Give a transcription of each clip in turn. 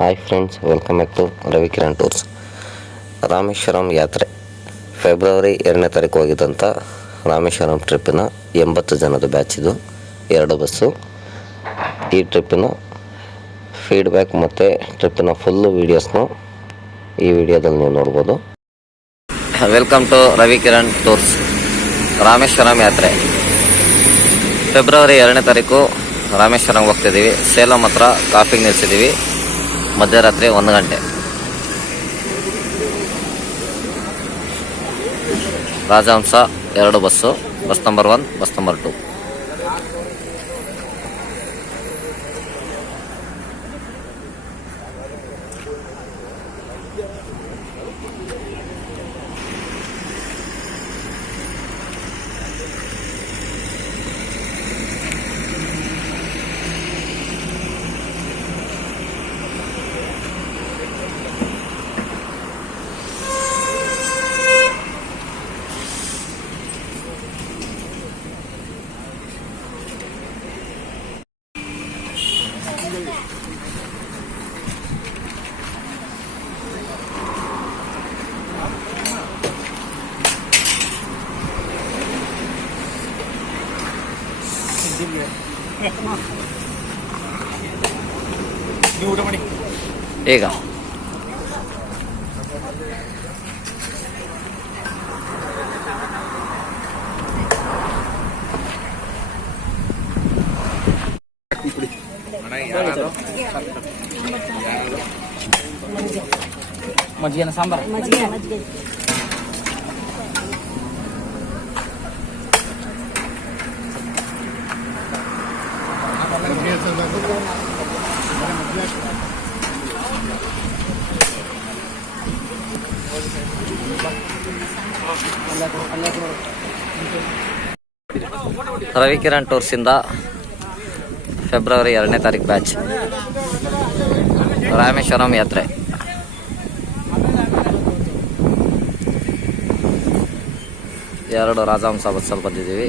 Hi friends, welcome back to Ravi Kiran tours. Rameswaram ಯಾತ್ರೆ February 2ನೇ ತಾರೀಕು ಹೋಗಿದ್ದಂಥ ರಾಮೇಶ್ವರಂ ಟ್ರಿಪ್ಪಿನ 80 ಜನದ ಬ್ಯಾಚ್ ಇದು, 2 ಬಸ್ಸು. ಈ ಟ್ರಿಪ್ಪಿನ ಫೀಡ್ಬ್ಯಾಕ್ ಮತ್ತು ಟ್ರಿಪ್ಪಿನ ಫುಲ್ಲು ವೀಡಿಯೋಸ್ನು ಈ ವಿಡಿಯೋದಲ್ಲಿ ನೀವು ನೋಡ್ಬೋದು. Welcome to Ravi Kiran tours. Rameswaram ಯಾತ್ರೆ ಫೆಬ್ರವರಿ 2ನೇ ತಾರೀಕು ರಾಮೇಶ್ವರಂ ಹೋಗ್ತಿದ್ದೀವಿ. ಸೇಲಂ ಹತ್ರ ಕಾಫಿಗೆ ನಿಲ್ಲಿಸಿದ್ದೀವಿ. ಮಧ್ಯರಾತ್ರಿ 1 ಗಂಟೆ. Rajahamsa 2 bus, bus number 1, bus number 2. ಈಗ ಮಜ್ಜಿಗೆ ಸಾಂಬಾರ್ ರವಿ ಕಿರಣ್ ಟೂರ್ಸಿಂದ ಫೆಬ್ರವರಿ 2ನೇ ತಾರೀಕು ಬ್ಯಾಚ್ ರಾಮೇಶ್ವರಂ ಯಾತ್ರೆ. ಎರಡು ರಾಜಹಂಸ ಬಸ್ಸಲ್ಲಿ ಬಂದಿದ್ದೀವಿ.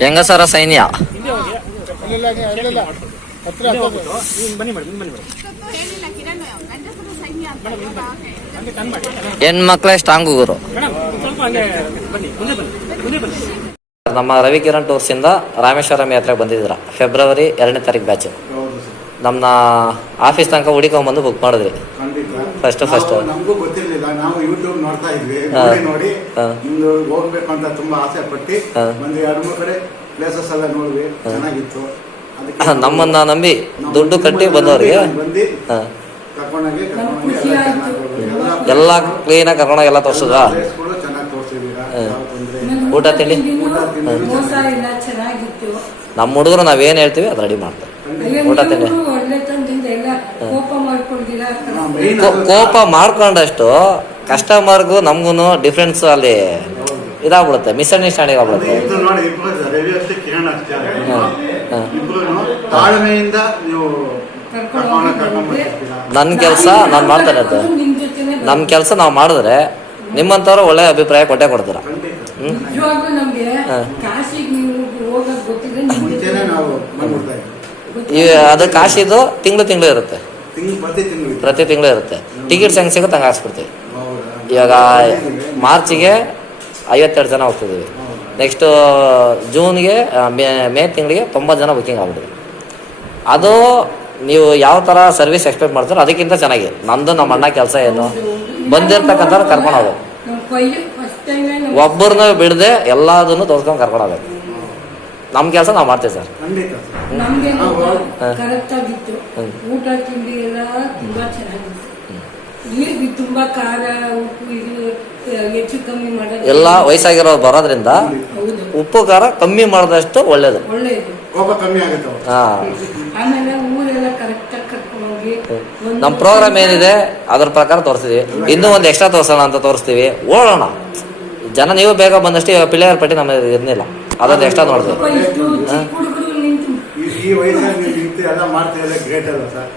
ಹೆಂಗಸರ ಸೈನ್ಯ ಹೆಣ್ಮಕ್ಳೇ ಸ್ಟ್ರಾಂಗು ಗುರು. ನಮ್ಮ ರವಿ ಕಿರಣ್ ಟೂರ್ಸ್ ಇಂದ ರಾಮೇಶ್ವರಂ ಯಾತ್ರೆಗೆ ಬಂದಿದ್ರ ಫೆಬ್ರವರಿ 2ನೇ ತಾರೀಕು ಬ್ಯಾಚ್. ನಮ್ಮ ಆಫೀಸ್ ತನಕ ಹುಡಿಕೊಂಡ್ಬಂದು ಬುಕ್ ಮಾಡಿದ್ರಿ. ಫಸ್ಟ್ ನಮಗೂ ಗೊತ್ತಿರ್ಲಿಲ್ಲ, ನಾವು ಯೂಟ್ಯೂಬ್ ನೋಡ್ತಾ ಇದ್ವಿ. ನೋಡಿ ನಿಮ್ದು ಹೋಗ್ಬೇಕು ಅಂತ ತುಂಬಾ ಆಸೆ ಪಟ್ಟು ಒಂದು 2-3 ಕಡೆ ಪ್ಲೇಸಸ್ ಎಲ್ಲ ನೋಡ್ವಿ, ಚೆನ್ನಾಗಿತ್ತು. ನಮ್ಮನ್ನ ನಂಬಿ ದುಡ್ಡು ಕಟ್ಟಿ ಬಂದವ್ರಿಗೆ ಎಲ್ಲ ಕ್ಲೀನಾಗಿ ಕರ್ಕೊಂಡೋಗಿ ಎಲ್ಲ ತೋರ್ಸುದ. ಚೆನ್ನಾಗಿ ತೋರಿಸಿದೀರಾ. ಊಟ ತಿಂಡಿ ನಮ್ಮ ಹುಡುಗರು ನಾವೇನ್ ಹೇಳ್ತೀವಿ ಅದು ರೆಡಿ ಮಾಡ್ತಾರೆ. ಊಟ ತಿಂಡಿ ಕೋಪ ಮಾಡ್ಕೊಂಡಷ್ಟು ಕಸ್ಟಮರ್ಗೂ ನಮ್ಗು ಡಿಫ್ರೆನ್ಸ್ ಅಲ್ಲಿ ಇದಾಗ್ಬಿಡುತ್ತೆ, ಮಿಸ್ಅಂಡರ್ಸ್ಟ್ಯಾಂಡಿಂಗ್ ಆಗ್ಬಿಡುತ್ತೆ. ನನ್ನ ಕೆಲಸ ನಾನು ಮಾಡ್ತಾನೆ ಇರ್ತೆ. ನಮ್ಮ ಕೆಲಸ ನಾವು ಮಾಡಿದ್ರೆ ನಿಮ್ಮಂಥವ್ರು ಒಳ್ಳೆ ಅಭಿಪ್ರಾಯ ಕೊಟ್ಟೆ ಕೊಡ್ತೀರ. ಅದು ಕಾಶಿದು ತಿಂಗಳು ಇರುತ್ತೆ, ಪ್ರತಿ ತಿಂಗಳು ಇರುತ್ತೆ. ಟಿಕೆಟ್ಸ್ ಹೆಂಗೆ ಸಿಗುತ್ತೆ ಹಂಗೆ ಹಾಕ್ಸ್ಬಿಡ್ತೀವಿ. ಇವಾಗ ಮಾರ್ಚಿಗೆ 52 ಜನ ಹೋಗ್ತಿದ್ದೀವಿ. ನೆಕ್ಸ್ಟು ಜೂನ್ಗೆ ಮೇ ತಿಂಗಳಿಗೆ 90 ಜನ ಬುಕ್ಕಿಂಗ್ ಆಗ್ಬಿಟ್ಟಿದೆ. ಅದು ನೀವು ಯಾವ ಥರ ಸರ್ವಿಸ್ ಎಕ್ಸ್ಪೆಕ್ಟ್ ಮಾಡ್ತಾರೋ ಅದಕ್ಕಿಂತ ಚೆನ್ನಾಗಿ ನಂದು ನಮ್ಮ ಅಣ್ಣ ಕೆಲಸ ಏನು ಬಂದಿರ್ತಕ್ಕಂಥ ಕರ್ಕೊಂಡು ಹೋಗ್ಬೇಕು. ಒಬ್ಬರನ್ನ ಬಿಡದೆ ಎಲ್ಲದನ್ನು ತೋರಿಸ್ಕೊಂಡು ಕರ್ಕೊಂಡು ಹೋಗ್ಬೇಕು. ನಮ್ಮ ಕೆಲಸ ನಾವು ಮಾಡ್ತೀವಿ ಸರ್. ಊಟ ತಿಂಡಿ ಎಲ್ಲ ತುಂಬಾ ಚೆನ್ನಾಗಿತ್ತು. ಇಲ್ಲಿ ತುಂಬಾ ಖಾರ ಉಪ್ಪು ಇದು ಹೆಚ್ಚು ಕಮ್ಮಿ ಮಾಡೋದು ಎಲ್ಲ ವಯಸ್ಸಾಗಿರೋ ಬರೋದ್ರಿಂದ ಉಪ್ಪು ಖಾರ ಕಮ್ಮಿ ಮಾಡಿದಷ್ಟು ಒಳ್ಳೇದು. ಒಳ್ಳೇದು. ಕೋಪ ಕಮ್ಮಿ ಆಗುತ್ತೆ ಅವಾಗ. ಹಾ, ಆಮೇಲೆ ಊರೆಲ್ಲ ಕರೆಕ್ಟಾಗಿ ಕರ್ಕೊಂಡು ಹೋಗಿ ನಮ್ಮ ಪ್ರೋಗ್ರಾಮ್ ಏನಿದೆ ಅದ್ರ ಪ್ರಕಾರ ತೋರಿಸ್ತೀವಿ. ಇನ್ನೂ ಒಂದು ಎಕ್ಸ್ಟ್ರಾ ತೋರಿಸೋಣ ಅಂತ ತೋರಿಸ್ತೀವಿ. ಓಡೋಣ ಜನ, ನೀವು ಬೇಗ ಬಂದಷ್ಟು. ಇವಾಗ ಪಿಳ್ಳೆಯರ ಪಟ್ಟಿ ನಮಗೆ ಇರ್ಲಿಲ್ಲ, ಅದೊಂದು ಎಕ್ಸ್ಟ್ರಾ ನೋಡ್ತೀವಿ. ಇಷ್ಟು ಚಿಕ್ಕ ಹುಡುಗರು ನಿಂತು ಈ ವಯಸ್ಸಲ್ಲಿ ನೀವು ನಿಂತು ಎಲ್ಲ ಮಾಡ್ತಿರಲ್ಲ, ಗ್ರೇಟ್ ಅಲ್ಲ ಸರ್?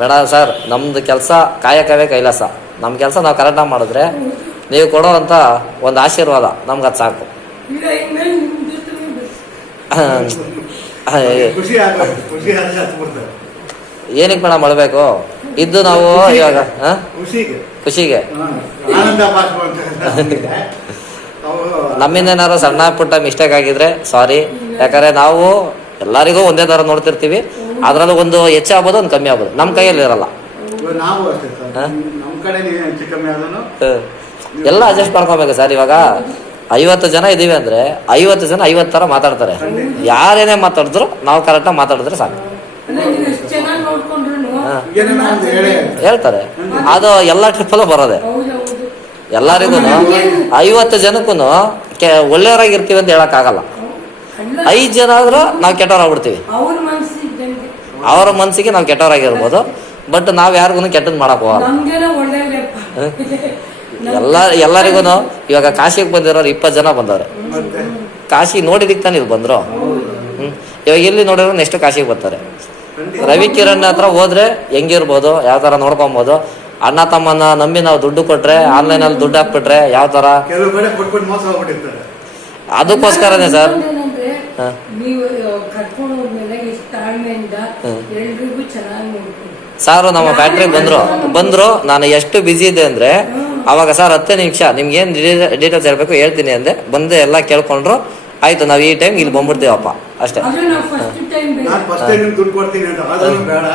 ಬೇಡ ಸರ್, ನಮ್ದು ಕೆಲಸ ಕಾಯಕವೇ ಕೈಲಾಸ. ನಮ್ಮ ಕೆಲಸ ನಾವು ಕರೆಕ್ಟಾಗಿ ಮಾಡಿದ್ರೆ ನೀವು ಕೊಡೋ ಅಂತ ಒಂದು ಆಶೀರ್ವಾದ ನಮ್ಗೆ ಅದು ಸಾಕು. ಇಲ್ಲ ಇನ್ಮೇಲೆ ನಿಮ್ಮ ಜೊತೆನೇ ಖುಷಿ ಆಗುತ್ತೆ, ಖುಷಿ ಆದ್ರೆ ಹತ್ತು ಬಿಡ್ತಾರೆ. ಏನಕ್ಕೆ ಮೇಡಮ್ ಮಾಡಬೇಕು ಇದ್ದು ನಾವು ಇವಾಗ ಖುಷಿಗೆ ಆನಂದ ಬಾಷ್ಪ ಅಂತ ನಮ್ಮಿಂದ ಏನಾದ್ರು ಸಣ್ಣ ಪುಟ್ಟ ಮಿಸ್ಟೇಕ್ ಆಗಿದ್ರೆ ಸಾರಿ. ಯಾಕಂದ್ರೆ ನಾವು ಎಲ್ಲರಿಗೂ ಒಂದೇ ಥರ ನೋಡ್ತಿರ್ತೀವಿ. ಅದರಲ್ಲೂ ಒಂದು ಹೆಚ್ಚಾಗ್ಬೋದು, ಒಂದು ಕಮ್ಮಿ ಆಗ್ಬೋದು, ನಮ್ಮ ಕೈಯಲ್ಲಿ ಇರಲ್ಲ. ನಾವು ಅಷ್ಟೇ ಸರ್, ನಮ್ಮ ಕಡೆ ಹೆಚ್ಚು ಕಮ್ಮಿ ಆದ್ರೂ ಎಲ್ಲ ಅಡ್ಜಸ್ಟ್ ಮಾಡ್ಕೋಬೇಕು ಸರ್. ಇವಾಗ 50 ಜನ ಇದೀವಿ ಅಂದ್ರೆ 50 ಜನ 50 ಥರ ಮಾತಾಡ್ತಾರೆ. ಯಾರೇನೇ ಮಾತಾಡಿದ್ರು ನಾವು ಕರೆಕ್ಟಾಗಿ ಮಾತಾಡಿದ್ರೆ ಸಾಕು. ನೀವು ಎಷ್ಟು ಚೆನ್ನಾಗಿ ನೋಡ್ಕೊಂಡ್ರು ಹೇಳ್ತಾರೆ. ಅದು ಎಲ್ಲ ಟ್ರಿಪ್ಪಲ್ಲೂ ಬರೋದೆ. ಹೌದೌದು. ಎಲ್ಲರಿಗೂ 50 ಜನಕ್ಕೂ ಒಳ್ಳೆಯವರಾಗಿರ್ತೀವಿ ಅಂತ ಹೇಳಕ್ಕಾಗಲ್ಲ. 5 ಜನ ಆದ್ರೂ ನಾವು ಕೆಟ್ಟವರಾಗ್ಬಿಡ್ತೀವಿ. ಅವ್ರ ಮನಸ್ಸಿದ್ದಂಗೆ ಅವರ ಮನಸ್ಸಿಗೆ ನಾವು ಕೆಟ್ಟವರಾಗಿರ್ಬೋದು, ಬಟ್ ನಾವು ಯಾರಿಗೂ ಕೆಟ್ಟದ್ದು ಮಾಡಕ್ ಹೋಗಲ್ಲ. ನಮ್ಗೆಲ್ಲ ಒಳ್ಳೆಯಪ್ಪ. ಎಲ್ಲರಿಗೂ ಇವಾಗ ಕಾಶಿಗೆ ಬಂದಿರೋರು 20 ಜನ ಬಂದವ್ರೆ. ಕಾಶಿ ನೋಡಿದಿಕ್ ತಾನೆ ಇಲ್ಲಿ ಬಂದ್ರು. ಇವಾಗ ಎಲ್ಲಿ ನೋಡಿರೋ ನೆಕ್ಸ್ಟ್ ಕಾಶಿಗೆ ಬರ್ತಾರೆ. ರವಿ ಕಿರಣ್ ಹತ್ರ ಹೋದ್ರೆ ಹೆಂಗಿರ್ಬೋದು, ಯಾವ ತರ ನೋಡ್ಕೊಬೋದು. ಅಣ್ಣ ತಮ್ಮನ್ನ ನಂಬಿ ನಾವು ದುಡ್ಡು ಕೊಟ್ರೆ, ಆನ್ಲೈನ್ ಅಲ್ಲಿ ದುಡ್ಡು ಹಾಕ್ಬಿಟ್ರೆ ಯಾವ ತರ, ಕೆಲವು ಕಡೆ ಕೊಟ್ಬಿಟ್ಟು ಮೋಸ ಹೋಗ್ಬಿಟ್ಟಿರ್ತಾರೆ. ಅದಕ್ಕೋಸ್ಕರನೇ ಸರ್ ನೀವು ಕರ್ಕೊಂಡು ಹೋದ್ಮೇಲೆ ಎಷ್ಟು ತಾಳ್ಮೆಯಿಂದ ಎಲ್ರಿಗೂ ಚೆನ್ನಾಗಿ ನೋಡ್ಕೊಂಡು ಸಾರು ನಮ್ಮ ಫ್ಯಾಕ್ಟ್ರಿಗೆ ಬಂದ್ರು. ನಾನು ಎಷ್ಟು ಬಿಸಿ ಇದೆ ಅಂದ್ರೆ ಅವಾಗ ಸರ್ 10 ನಿಮಿಷ ನಿಮ್ಗೆ ಏನ್ ಡೀಟೇಲ್ಸ್ ಹೇಳ್ಬೇಕು ಹೇಳ್ತೀನಿ ಅಂದೆ. ಬಂದು ಎಲ್ಲ ಕೇಳ್ಕೊಂಡ್ರು. ಆಯ್ತು, ನಾವ್ ಈ ಟೈಮ್ ಇಲ್ಲಿ ಬಂದ್ಬಿಡ್ತೀವಪ್ಪ ಅಷ್ಟೇ. ನಾನು ಫಸ್ಟ್ ಟೈಮ್ ದುಡ್ಡು ಕೊಡ್ತೀನಿ ಅಂತ ಅದನ್ನು ಬೇಡ,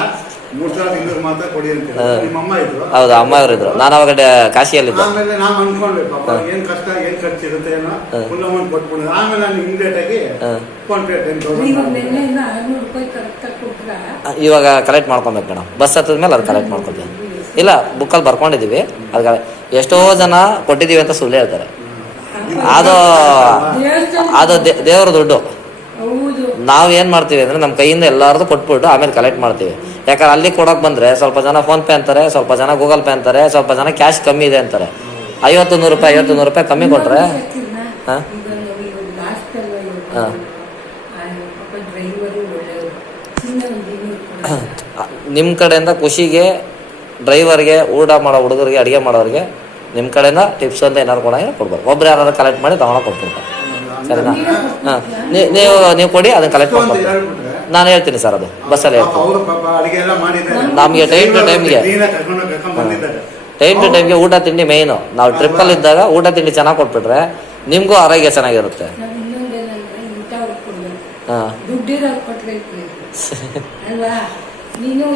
3,200 ಮಾತ್ರ ಕೊಡಿ ಅಂತ ನಿಮ್ಮ ಅಮ್ಮ ಇದ್ರು. ಹೌದು, ಅಮ್ಮ ಅವರು ಇದ್ರು. ನಾನು ಅವಾಗ ಕಾಶಿಯಲ್ಲಿದ್ದೆ. ಆಮೇಲೆ ನಾನು ಅನ್ಕೊಂಡ್ವಿ ಪಾಪ ಏನ್ ಕಷ್ಟ ಏನ್ ಖರ್ಚಿರುತ್ತೆ ಏನೋ, ಫುಲ್ ಅಮೌಂಟ್ ಕೊಟ್ಬಿಡ. ಆಮೇಲೆ ನಾನು ಇಮಿಡಿಯೇಟ್ ಆಗಿ ಫೋನ್ ಪೇ 10,000 ಇವಾಗ ಕಲೆಕ್ಟ್ ಮಾಡ್ಕೊಬೇಕು ಮೇಡಮ್. ಬಸ್ ಹತ್ತದ್ಮೇಲೆ ಅದು ಕಲೆಕ್ಟ್ ಮಾಡ್ಕೊತೀವಿ. ಇಲ್ಲ, ಬುಕ್ಕಲ್ಲಿ ಬರ್ಕೊಂಡಿದೀವಿ. ಅದಕ್ಕೆ ಎಷ್ಟೋ ಜನ ಕೊಟ್ಟಿದೀವಿ ಅಂತ ಸುಳ್ಳು ಹೇಳ್ತಾರೆ. ಅದು ದೇವ್ರ ದುಡ್ಡು. ನಾವ್ ಏನ್ ಮಾಡ್ತೀವಿ ಅಂದ್ರೆ ನಮ್ಮ ಕೈಯಿಂದ ಎಲ್ಲಾರ್ದು ಕೊಟ್ಬಿಟ್ಟು ಆಮೇಲೆ ಕಲೆಕ್ಟ್ ಮಾಡ್ತೀವಿ. ಯಾಕಂದ್ರೆ ಅಲ್ಲಿ ಕೊಡಕ್ ಬಂದ್ರೆ ಸ್ವಲ್ಪ ಜನ ಫೋನ್ ಪೇ ಅಂತಾರೆ, ಸ್ವಲ್ಪ ಜನ ಗೂಗಲ್ ಪೇ ಅಂತಾರೆ, ಸ್ವಲ್ಪ ಜನ ಕ್ಯಾಶ್ ಕಮ್ಮಿ ಇದೆ ಅಂತಾರೆ. 50-100 ರೂಪಾಯಿ ಕಮ್ಮಿ ಕೊಟ್ರೆ ನಿಮ್ ಕಡೆಯಿಂದ ಖುಷಿಗೆ ಡ್ರೈವರ್ಗೆ, ಊಟ ಮಾಡೋ ಹುಡುಗರಿಗೆ, ಅಡಿಗೆ ಮಾಡೋರಿಗೆ ನಿಮ್ಮ ಕಡೆಯಿಂದ ಟಿಪ್ಸ್ ಅಂತ ಏನಾರು ಕೊಡ್ಬೇಕು. ಒಬ್ರು ಯಾರು ಕಲೆಕ್ಟ್ ಮಾಡಿ ತಗೊಂಡು ಕೊಟ್ಬಿಡ್ತಾರೆ. ಸರಿನಾ? ಹಾಂ, ನೀವು ಕೊಡಿ, ಅದನ್ನ ಕಲೆಕ್ಟ್ ಮಾಡ್ಕೊಡ್ತೀನಿ. ನಾನು ಹೇಳ್ತೀನಿ ಸರ್, ಅದು ಬಸ್ಸಲ್ಲಿ ಹೇಳ್ತೀನಿ. ನಮಗೆ ಟೈಮ್ ಟು ಟೈಮ್ಗೆ ಊಟ ತಿಂಡಿ ಮೇಯ್ನು. ನಾವು ಟ್ರಿಪ್ಪಲ್ಲಿ ಇದ್ದಾಗ ಊಟ ತಿಂಡಿ ಚೆನ್ನಾಗಿ ಕೊಟ್ಬಿಟ್ರೆ ನಿಮಗೂ ಆರೋಗ್ಯ ಚೆನ್ನಾಗಿರುತ್ತೆ. ಹಾಂ,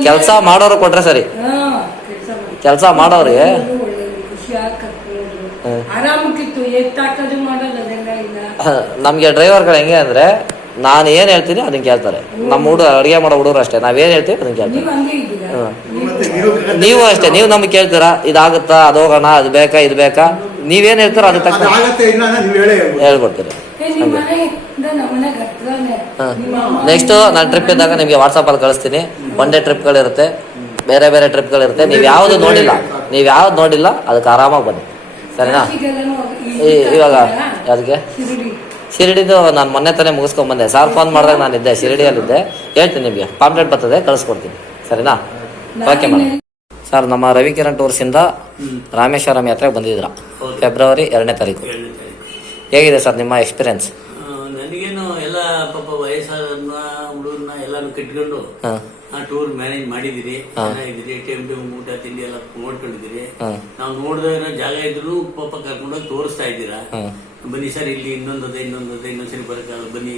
ಕೆಲಸ ಮಾಡೋರು ಕೊಟ್ರೆ ಸರಿ. ಕೆಲಸ ಮಾಡೋರಿಗೆ ನಮ್ಗೆ ಡ್ರೈವರ್ಗಳು ಹೆಂಗೆ ಅಂದ್ರೆ ನಾನು ಏನ್ ಹೇಳ್ತೀನಿ ಅದನ್ನ ಕೇಳ್ತಾರೆ. ನಮ್ಮ ಅಡಿಗೆ ಮಾಡೋ ಹುಡುಗರು ಅಷ್ಟೇ, ನಾವೇನ್ ಹೇಳ್ತೀವಿ ಅದನ್ನ ಕೇಳ್ತಾರೆ. ನೀವು ಅಷ್ಟೇ, ನೀವು ನಮ್ಗೆ ಕೇಳ್ತೀರಾ ಇದಾಗುತ್ತಾ, ಅದು ಹೋಗೋಣ, ಅದು ಬೇಕಾ, ಇದು ಬೇಕಾ, ನೀವೇನ್ ಹೇಳ್ತೀರೋ ಅದಕ್ಕೆ ತಕ್ಕ ಹೇಳ್ಕೊಡ್ತೀರಿ. ನೆಕ್ಸ್ಟ್ ನಾನು ಟ್ರಿಪ್ ಇದ್ದಾಗ ನಿಮ್ಗೆ ವಾಟ್ಸಪ್ ಅಲ್ಲಿ ಕಳಿಸ್ತೀನಿ. ಒನ್ ಡೇ ಟ್ರಿಪ್ಗಳಿರುತ್ತೆ, ಬೇರೆ ಬೇರೆ ಟ್ರಿಪ್ಗಳಿರುತ್ತೆ. ನೀವು ಯಾವ್ದು ನೋಡಿಲ್ಲ ಅದಕ್ಕೆ ಆರಾಮಾಗಿ ಬನ್ನಿ. ಸರಿನಾ? ಇವಾಗ ಅದಕ್ಕೆ ಶಿರಡಿದು ನಾನು ಮೊನ್ನೆ ತಾನೇ ಮುಗಿಸ್ಕೊಂಡ್ ಬಂದೆ. ಸಾರ್ ಫೋನ್ ಮಾಡಿದಾಗ ನಾನಿದ್ದೆ, ಶಿರಡಿಯಲ್ಲಿದ್ದೆ. ಹೇಳ್ತೀನಿ ನಿಮಗೆ, ಪಾಂಪ್ಲೆಟ್ ಬರ್ತದೆ, ಕಳಿಸ್ಕೊಡ್ತೀನಿ. ಸರಿನಾ? Okay madam. ಸರ್, ನಮ್ಮ ರವಿ ಕಿರಣ್ ಟೂರ್ಸಿಂದ ರಾಮೇಶ್ವರಂ ಯಾತ್ರೆಗೆ ಬಂದಿದ್ದೀರಾ ಫೆಬ್ರವರಿ 2ನೇ ತಾರೀಕು. ಹೇಗಿದೆ ಸರ್ ನಿಮ್ಮ ಎಕ್ಸ್ಪೀರಿಯನ್ಸ್? ನನಗೇನು ಎಲ್ಲ ಪಾಪ ವಯಸ್ಸಾದನ್ನ ಹುಡುಗರನ್ನ ಎಲ್ಲಾನು ಕಟ್ಕೊಂಡು ಟೂರ್ ಮ್ಯಾನೇಜ್ ಮಾಡಿದಿರಿ, ಚೆನ್ನಾಗಿದ್ದೀರಿ. ಟೈಮ್ ಊಟ ತಿಂಡಿ ಎಲ್ಲ ನೋಡ್ಕೊಂಡಿದ್ದೀರಿ. ನಾವು ನೋಡದೇ ಇರೋ ಜಾಗ ಇದ್ರು ಪಾಪ ಕರ್ಕೊಂಡೋಗಿ ತೋರಿಸ್ತಾ ಇದ್ದೀರಾ. ಬನ್ನಿ ಸರ್, ಇಲ್ಲಿ ಇನ್ನೊಂದ್ಸರಿ ಬರಕ್ಕಾಗ ಬನ್ನಿ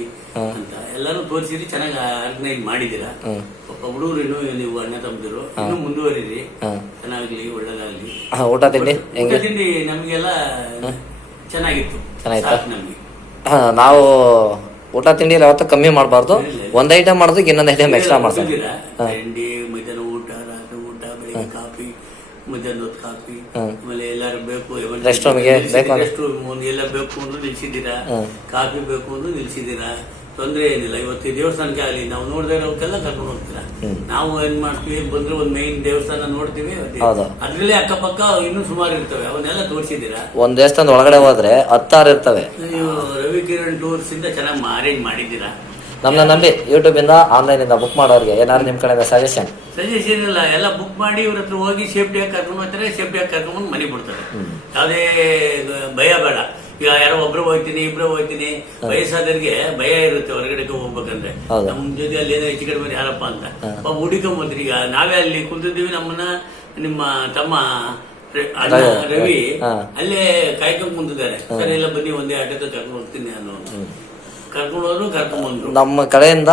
ಅಂತ ಎಲ್ಲಾನು ತೋರಿಸಿರಿ. ಚೆನ್ನಾಗಿ ಆರ್ಗನೈಸ್ ಮಾಡಿದೀರಾ. ಪಾಪ ಹುಡುಗರು ನೀವು ಅಣ್ಣ ತಮ್ಮದಿರು ಇನ್ನೂ ಮುಂದುವರಿರಿ. ಚೆನ್ನಾಗ್ಲಿ, ಒಳ್ಳೇದಾಗ್ಲಿ. ಊಟ ತಿಂಡಿ ನಮ್ಗೆಲ್ಲ ಚೆನ್ನಾಗಿತ್ತು. ನಮ್ಗೆ ನಾವು ಊಟ ತಿಂಡಿಯಲ್ಲಿ ಯಾವತ್ತೂ ಕಮ್ಮಿ ಮಾಡಬಾರ್ದು. ಒಂದ್ ಐಟಮ್ ಮಾಡೋದಕ್ಕೆ ಇನ್ನೊಂದು ಐಟಮ್ ಎಕ್ಸ್ಟ್ರಾ ಮಾಡ್ತಾರೆ. ತಿಂಡಿ, ಮಧ್ಯಾಹ್ನ ಊಟ, ರಾತ್ರಿ ಊಟ, ಬೆಳಿಗ್ಗೆ ಕಾಫಿ, ಮಧ್ಯಾಹ್ನ ಹೊತ್ತು ಕಾಫಿ, ಆಮೇಲೆ ಎಲ್ಲಾರು ಬೇಕು Rest room ಗೆ ಬೇಕು ಅಂದ್ರೆ? ರೆಸ್ಟ್ ರೂಮ್ ಎಲ್ಲ ಬೇಕು ಅಂದ್ರೆ ನಿಲ್ಸಿದ್ದೀರಾ, ಕಾಫಿ ಬೇಕು ಅಂದ್ರೆ ನಿಲ್ಸಿದ್ದೀರಾ, ತೊಂದ್ರೆ ಏನಿಲ್ಲ. ಇವತ್ತು ಈ ದೇವಸ್ಥಾನಕ್ಕೆ ಆಗಲಿ ನಾವು ನೋಡದೇ ಇರೋಕ್ಕೆಲ್ಲ ಕರ್ಕೊಂಡು ಹೋಗ್ತೀರಾ. ನಾವು ಏನ್ ಮಾಡ್ತೀವಿ ಬಂದ್ರೆ ಒಂದು ಮೈನ್ ದೇವಸ್ಥಾನ ನೋಡ್ತೀವಿ, ಹೌದು. ಅದ್ರಲ್ಲೇ ಅಕ್ಕಪಕ್ಕ ಇನ್ನೂ ಸುಮಾರು ಇರ್ತವೆ, ಅವನ್ನೆಲ್ಲ ತೋರಿಸಿದ್ದೀರಾ. ಒಂದ್ ದೇವಸ್ಥಾನದ ಒಳಗಡೆ ಹೋದ್ರೆ 10 ಇರ್ತವೆ. ನೀವು ರವಿ ಕಿರಣ್ ಟೂರ್ಸ್ ಇಂದ ಚೆನ್ನಾಗಿ ಅರೇಂಜ್ ಮಾಡಿದ್ದೀರಾ. ನಮ್ಮನ್ನ ನಂಬಿ ಯೂಟ್ಯೂಬ್ ಇಂದ ಆನ್ಲೈನ್ ಇಂದ ಬುಕ್ ಮಾಡೋರಿಗೆ ಏನಾದ್ರು ನಿಮ್ ಕಡೆ ಸಜೆಷನ್ ಇಲ್ಲ, ಎಲ್ಲ ಬುಕ್ ಮಾಡಿ ಇವ್ರ ಹತ್ರ ಹೋಗಿ ಸೇಫ್ಟಿಯಾಗಿ ಕರ್ಕೊಂಡು ಹೋಗ್ತಾರೆ, ಸೇಫ್ಟಿಯಾಗಿ ಕರ್ಕೊಂಡ್ಬಂದು ಮನೆ ಬಿಡ್ತಾರೆ. ಯಾವುದೇ ಭಯ ಬೇಡ. ಈಗ ಯಾರೋ ಒಬ್ರು ಹೋಗ್ತೀನಿ ಇಬ್ರು ಹೋಗ್ತೀನಿ, ವಯಸ್ಸಾದವ್ರಿಗೆ ಭಯ ಇರುತ್ತೆ ಹೊರಗಡೆ ಹೋಗ್ಬೇಕಂದ್ರೆ. ನಮ್ ಜೊತೆ ಅಲ್ಲಿ ಏನೋ ಹೆಚ್ಚು ಕಡಿಮೆ ಯಾರಪ್ಪ ಅಂತ ಹುಡುಕೊಂಬಂದ್ರಿ. ಈಗ ನಾವೇ ಅಲ್ಲಿ ಕುಂತಿದ್ದೀವಿ, ನಮ್ಮನ್ನ ನಿಮ್ಮ ತಮ್ಮ ಅಣ್ಣ ರವಿ ಅಲ್ಲೇ ಕಾಯ್ಕೊಂಡ್ ಕುಂತಿದ್ದಾರೆ. ಸರಿ ಎಲ್ಲ ಬನ್ನಿ ಒಂದೇ ಆಟದ ಕರ್ಕೊಂಡು ಹೋಗ್ತೀನಿ ಅನ್ನೋ ಕರ್ಕೊಂಡು ಹೋದ್ರು ಕರ್ಕೊಂಡ್ ಬಂದ್ರು. ನಮ್ಮ ಕಡೆಯಿಂದ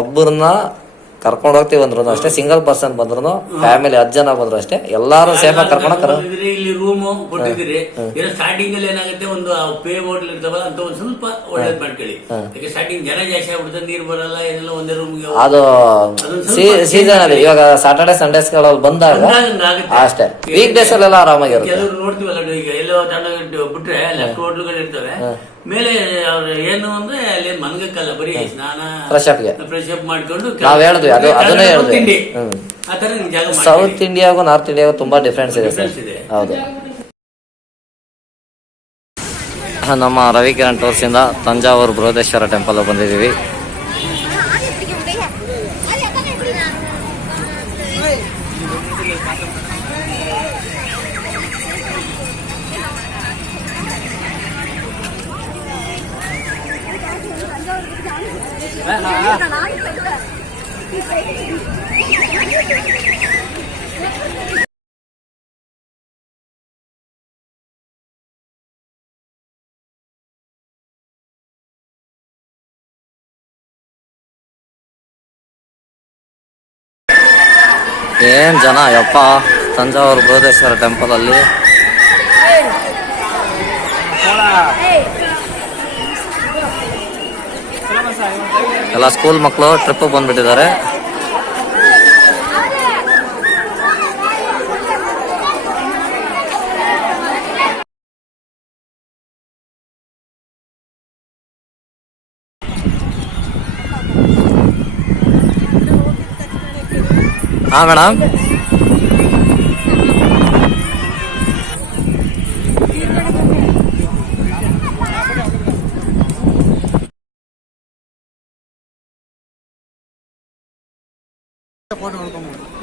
ಒಬ್ಬರನ್ನ ಕರ್ಕೊಂಡು ಹೋಗ್ತೀವಿ ಅಂದ್ರು ಅಷ್ಟೇ, ಸಿಂಗಲ್ ಪರ್ಸನ್ ಬಂದ್ರು ಫ್ಯಾಮಿಲಿ 10 ಜನ ಬಂದ್ರು ಅಷ್ಟೇ, ಎಲ್ಲಾರು ಸೇಫ್ ಆಗಿ ಕರ್ಕೊಂಡಿದ್ದೀರಿ. ಇಲ್ಲಿ ರೂಮ್ ಕೊಟ್ಟಿದ್ದೀರಿ. ಏನೋ ಸ್ಟಾರ್ಟಿಂಗ್ ಅಲ್ಲಿ ಏನಾಗುತ್ತೆ, ಒಂದು ಪೇ ಹೋಟ್ಲ್ ಇರ್ತಾವಲ್ಲ ಅಂತ ಒಂದ್ ಸ್ವಲ್ಪ ಒಳ್ಳೇದ್ ಮಾಡ್ಕೊಳ್ಳಿ. ಯಾಕೆ ಸ್ಟಾರ್ಟಿಂಗ್ ಜನ ಜಾಸ್ತಿ ಆಗ್ಬಿಡುತ್ತೆ, ನೀರ್ ಬರಲ್ಲ, ಏನೆಲ್ಲ ಒಂದೇ ರೂಮ್ಗೆ ಅದು ಸೀಸನ್ ಅಲ್ಲಿ. ಇವಾಗ ಸಾಟರ್ಡೆ ಸಂಡೇಸ್ ಗಳಲ್ಲಿ ಬಂದಾಗ ಅಷ್ಟೇ, ವೀಕ್ ಡೇಸ್ ಅಲ್ಲೆಲ್ಲ ಆರಾಮಾಗಿರುತ್ತೆ. ಕೆಲವರು ನೋಡ್ತೀವಲ್ಲ, ಈಗ ಎಲ್ಲೋ ತಗೊಂಡು ಬಿಟ್ರೆ ಲೆಫ್ಟ್ ಹೋಟ್ಲುಗಳು ಇರ್ತವೆ, ಮೇಲೆ ಅವ್ರು ಏನು ಅಂದ್ರೆ ಅಲ್ಲಿ ಮನ್ಗಕ್ಕಲ್ಲ, ಬರೀ ಸ್ನಾನ ಫ್ರೆಶ್ ಅಪ್ ಮಾಡ್ಕೊಂಡು ನಾವ್ ಹೇಳಿದ್ವಿ ಅದನ್ನೇ ಹೇಳಿದ್ವಿ. ಆ ತರ ಜಾಗ ಸೌತ್ ಇಂಡಿಯಾಗೂ ನಾರ್ತ್ ಇಂಡಿಯಾಗೂ ತುಂಬಾ ಡಿಫ್ರೆನ್ಸ್ ಇದೆ ಸರ್. ಹೌದು. ನಮ್ಮ ರವಿ ಕಿರಣ್ ಟೂರ್ಸ್ ಇಂದ ತಂಜಾವೂರು ಬೃಹದೇಶ್ವರ ಟೆಂಪಲ್ ಬಂದಿದ್ದೀವಿ. ಏನ್ ಜನ ಯಪ್ಪ ತಂಜಾವೂರು ಬೃಹದೇಶ್ವರ ಟೆಂಪಲ್ ಅಲ್ಲಿ. ಎಲ್ಲ ಸ್ಕೂಲ್ ಮಕ್ಕಳು ಟ್ರಿಪ್ ಬಂದ್ಬಿಟ್ಟಿದ್ದಾರೆ. ಹಾ ಮೇಡಮ್,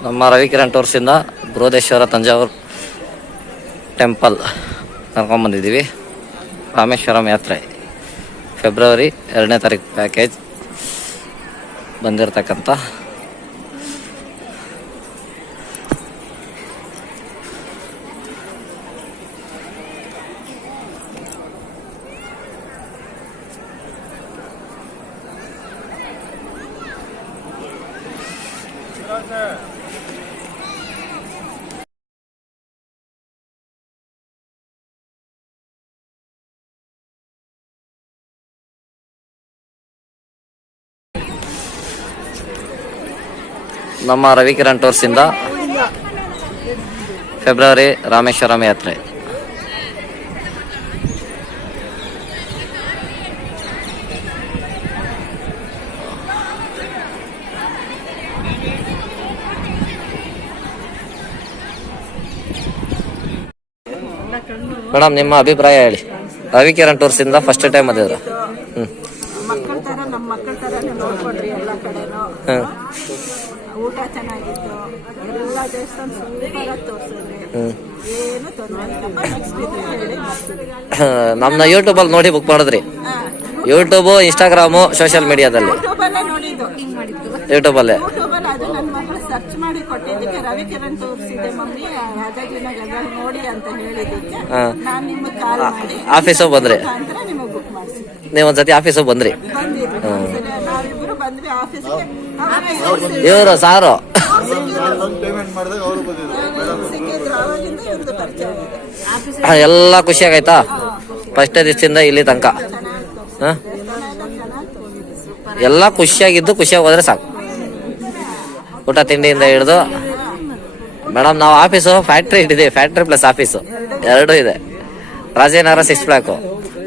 ನಮ್ಮ ರವಿ ಕಿರಣ್ ಟೂರ್ಸ್ ಇಂದ ಬೃಹದೇಶ್ವರ ತಂಜಾವೂರು ಟೆಂಪಲ್ ಕರ್ಕೊಂಡ್ಬಂದಿದ್ದೀವಿ. ರಾಮೇಶ್ವರಂ ಯಾತ್ರೆ ಫೆಬ್ರವರಿ 2ನೇ ತಾರೀಕು ಪ್ಯಾಕೇಜ್ ಬಂದಿರತಕ್ಕಂಥ ನಮ್ಮ ರವಿ ಕಿರಣ್ ಟೂರ್ಸ್ ಇಂದ ಫೆಬ್ರವರಿ ರಾಮೇಶ್ವರಂ ಯಾತ್ರೆ. ಮೇಡಮ್, ನಿಮ್ಮ ಅಭಿಪ್ರಾಯ ಹೇಳಿ. ರವಿ ಕಿರಣ್ ಟೂರ್ಸ್ ಇಂದ ಫಸ್ಟ್ ಟೈಮ್ ಬಂದಿದ್ರು. ಮಕ್ಕಳ ತರ ನಮ್ಮ ಮಕ್ಕಳ ತರಾನೇ ನೋಡ್ಕೊಂಡ್ರಿ ಎಲ್ಲ ಕಡೆನೂ. ಊಟ ಚೆನ್ನಾಗಿತ್ತು, ಎಲ್ಲ ದೇವಸ್ಥಾನ ಸೂಪರಾಗಿ ತೋರಿಸಿದ್ರಿ, ಏನು ತೊಂದರೆ ಇಲ್ಲಪ್ಪ. ನೆಕ್ಸ್ಟ್ ಇದು ಹೇಳಿ ಮಾಡ್ತೀವಿ. ನಮ್ನ ಯೂಟ್ಯೂಬ್ ಅಲ್ಲಿ ನೋಡಿ ಬುಕ್ ಮಾಡಿದ್ರಿ. ಯೂಟ್ಯೂಬ್, ಇನ್ಸ್ಟಾಗ್ರಾಮು, ಸೋಷಿಯಲ್ ಮೀಡಿಯಾದಲ್ಲಿ. ಯೂಟ್ಯೂಬಲ್ಲೇ ನೋಡಿದ್ದು. ಯೂಟ್ಯೂಬಲ್ಲೇ ಯೂಟ್ಯೂಬಲ್ಲಿ ಅದು ನನ್ನ ಮಗಳು ಸರ್ಚ್ ಮಾಡಿ ಕೊಟ್ಟಿದ್ದಕ್ಕೆ ರವಿ ಕಿರಣ್ ತೋರಿಸಿದೆ ಮಮ್ಮಿ, ರಾಜಾಜಿನಗರದಲ್ಲಿ ನೋಡಿ ಅಂತ ಹೇಳಿದ್ದಕ್ಕೆ ನಾನು ನಿಮಗೆ ಕಾಲ್ ಮಾಡಿ ಆಫೀಸಿಗೆ ಬಂದ್ರಿ. ನಿಮಗೆ ಬುಕ್ ಮಾಡಿಸಿ. ನೀವು ಒಂದ್ಸತಿ ಆಫೀಸಿಗೆ ಬಂದ್ರಿ. ನಾವಿಬ್ರು ಬಂದ್ವಿ ಆಫೀಸ್ಗೆ. ಇವರು ಸಾರು ಸಿಕ್ಕಿದ್ರು, ಅವಾಗಿಂದ ಇವ್ರದ್ದು ಪರಿಚಯ ಆಗಿದೆ. ಎಲ್ಲ ಖುಷಿಯಾಗೈತಾ ಫಸ್ಟ್ ದಿವಸದಿಂದ ಇಲ್ಲಿ ತನಕ? ಎಲ್ಲ ಖುಷಿಯಾಗಿದ್ದು ಖುಷಿಯಾಗಿ ಹೋದ್ರೆ ಸಾಕು. ಊಟ ತಿಂಡಿಯಿಂದ ಹಿಡಿದು ಮೇಡಮ್ ನಾವು ಆಫೀಸು ಫ್ಯಾಕ್ಟ್ರಿ ಇಟ್ಟಿದ್ದೀವಿ, ಫ್ಯಾಕ್ಟ್ರಿ ಪ್ಲಸ್ ಆಫೀಸು ಎರಡೂ ಇದೆ. ರಾಜೇನಗರ 6 ಬ್ಲಾಕು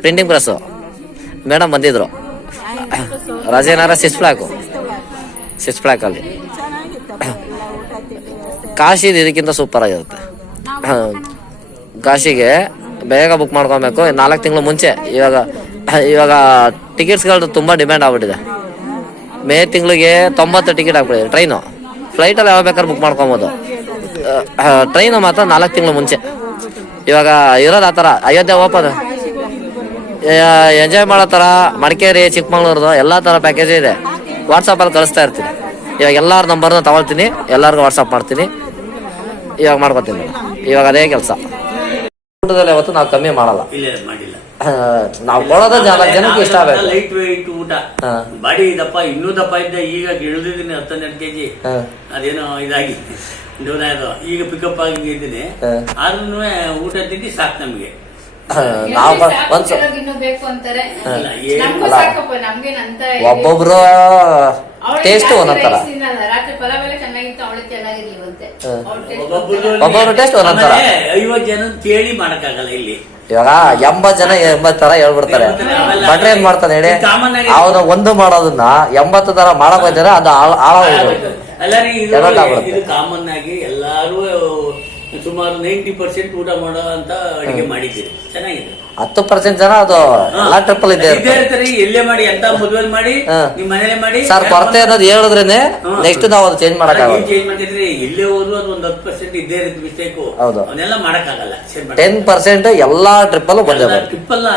ಪ್ರಿಂಟಿಂಗ್ ಪ್ರೆಸ್ಸು. ಮೇಡಮ್ ಬಂದಿದ್ರು ರಾಜೇನಗರ 6 ಬ್ಲಾಕು 6 ಬ್ಲಾಕಲ್ಲಿ. ಚೆನ್ನಾಗಿತ್ತಪ್ಪ ಎಲ್ಲ ಊಟ ತಿಂಡಿ ವ್ಯವಸ್ಥೆ. ಕಾಶಿದು ಇದಕ್ಕಿಂತ ಸೂಪರ್ ಆಗಿರುತ್ತೆ. ಕಾಶಿಗೆ ಬೇಗ ಬುಕ್ ಮಾಡ್ಕೊಬೇಕು 4 ತಿಂಗಳು ಮುಂಚೆ. ಇವಾಗ ಟಿಕೆಟ್ಸ್ಗಳು ತುಂಬ ಡಿಮ್ಯಾಂಡ್ ಆಗ್ಬಿಟ್ಟಿದೆ. ಮೇ ತಿಂಗಳಿಗೆ 90 ಟಿಕೆಟ್ ಆಗ್ಬಿಟ್ಟಿದೆ ಟ್ರೈನು. ಫ್ಲೈಟಲ್ಲಿ ಯಾವಾಗ ಬೇಕಾದ್ರೆ ಬುಕ್ ಮಾಡ್ಕೊಬೋದು. ಟ್ರೈನು ಮಾತ್ರ 4 ತಿಂಗಳು ಮುಂಚೆ. ಇವಾಗ ಇರೋದು ಆ ಥರ. ಅಯೋಧ್ಯೆ ಓಪನ್ ಎಂಜಾಯ್ ಮಾಡೋ ಥರ ಮಡಿಕೇರಿ ಚಿಕ್ಕಮಂಗ್ಳೂರ್ದು ಎಲ್ಲ ಥರ ಪ್ಯಾಕೇಜ್ ಇದೆ. ವಾಟ್ಸಪ್ಪಲ್ಲಿ ಕಳಿಸ್ತಾ ಇರ್ತೀನಿ. ಇವಾಗ ಎಲ್ಲರ ನಂಬರ್ನ ತಗೊಳ್ತೀನಿ, ಎಲ್ಲರಿಗೂ ವಾಟ್ಸಪ್ ಮಾಡ್ತೀನಿ. ಇವಾಗ ಮಾಡ್ಕೊತೀನಿ. ಇವಾಗ ಅದೇ ಕೆಲಸ. ಊಟದಲ್ಲಿ ಯಾವತ್ತು ನಾವು ಕಮ್ಮಿ ಮಾಡಲ್ಲ. ಇಲ್ಲ ಮಾಡಿಲ್ಲ. ನಾವು ಕೊಡೋದು 4 ಜನಕ್ಕೆ ಇಷ್ಟ ಆಗಬೇಕು. ಲೈಟ್ ವೆಯ್ಟ್ ಊಟ. ಬಾಡಿ ದಪ್ಪ, ಇನ್ನೂ ದಪ್ಪ ಇದ್ದ, ಈಗ ಇಳಿದಿದ್ದೀನಿ 12 kg. ಅದೇನೋ ಇದಾಗಿ ಈಗ ಪಿಕಪ್ ಆಗಿದ್ದೀನಿ. ಆದ್ರೂ ಊಟ ತಿಂಡಿ ಸಾಕು ನಮ್ಗೆ. ನಾವು ಒಂದ್ಸ ಬೇಕು ಅಂತಾರೆ. ಅಲ್ಲ, ಏನು ನಮ್ಗೂ ಸಾಕಪ್ಪ, ನಮ್ಗೇನಂತ ಒಬ್ಬೊಬ್ರು ಟೇಸ್ಟ್ ಒಂದೊಂಥರ. ರಾತ್ರಿ ಪಲಾವ್ ಎಲ್ಲ ಚೆನ್ನಾಗಿತ್ತು, ಅವಳು ಚೆನ್ನಾಗಿರ್ಲಿವಂತೆ. ಒಬ್ಬೊಬ್ರು ಟೇಸ್ಟ್ ಒಂದೊಂಥರ. 50 ಜನ ಕೇಳಿ ಮಾಡಕ್ಕಾಗಲ್ಲ ಇಲ್ಲಿ. ಇವಾಗ 80 ಜನ 80 ತರ ಹೇಳ್ಬಿಡ್ತಾರೆ. ಭಟ್ರೆ ಏನ್ ಮಾಡ್ತಾನೆ ಹೇಳಿ, ಅವನು ಒಂದು ಮಾಡೋದನ್ನ 80 ತರ ಮಾಡಕ್ ಹೋದ್ರೆ ಅದು ಹಾಳಾಗೋದು. ಎಲ್ಲರಿಗೂ ಇದು ಕಾಮನ್ ಆಗಿ ಎಲ್ಲಾರು ಸುಮಾರು 90% ಊಟ ಮಾಡೋ ಅಂತ ಅಡಿಗೆ ಮಾಡಿದ್ದೀರಿ. ಚೆನ್ನಾಗಿದೆ. 10% ಜನ ಅದು ಎಲ್ಲಾ ಟ್ರಿಪ್ಪಲ್ ಇದ್ದೇ ಇರ್ತಾರೆ. ಎಲ್ಲೇ ಮಾಡಿ, ಎಂತ ಮದುವೆ ಮಾಡಿ, ನಿಮ್ ಮನೇಲೆ ಮಾಡಿ. ಸರ್ ಕೊರತೆ ಅನ್ನೋದು ಹೇಳಿದ್ರೇನೆ ನೆಕ್ಸ್ಟ್ ನಾವು ಅದು ಚೇಂಜ್ ಮಾಡಕ್ಕಾಗಲ್ಲ. ಚೇಂಜ್ ಮಾಡ್ತಿದ್ರಿ ಎಲ್ಲೇ ಹೋದ್ರು ಅದು ಒಂದು 10% ಇದ್ದೇ ಇರುತ್ತೆ ಮಿಸ್ಟೇಕ್. ಹೌದು. ಅವನ್ನೆಲ್ಲ ಮಾಡಕ್ಕಾಗಲ್ಲ. 10% ಎಲ್ಲಾ ಟ್ರಿಪ್ಪಲ್ಲೂ ಬಂದೇ ಬರುತ್ತೆ. ಟ್ರಿಪ್ ಅಲ್ಲ,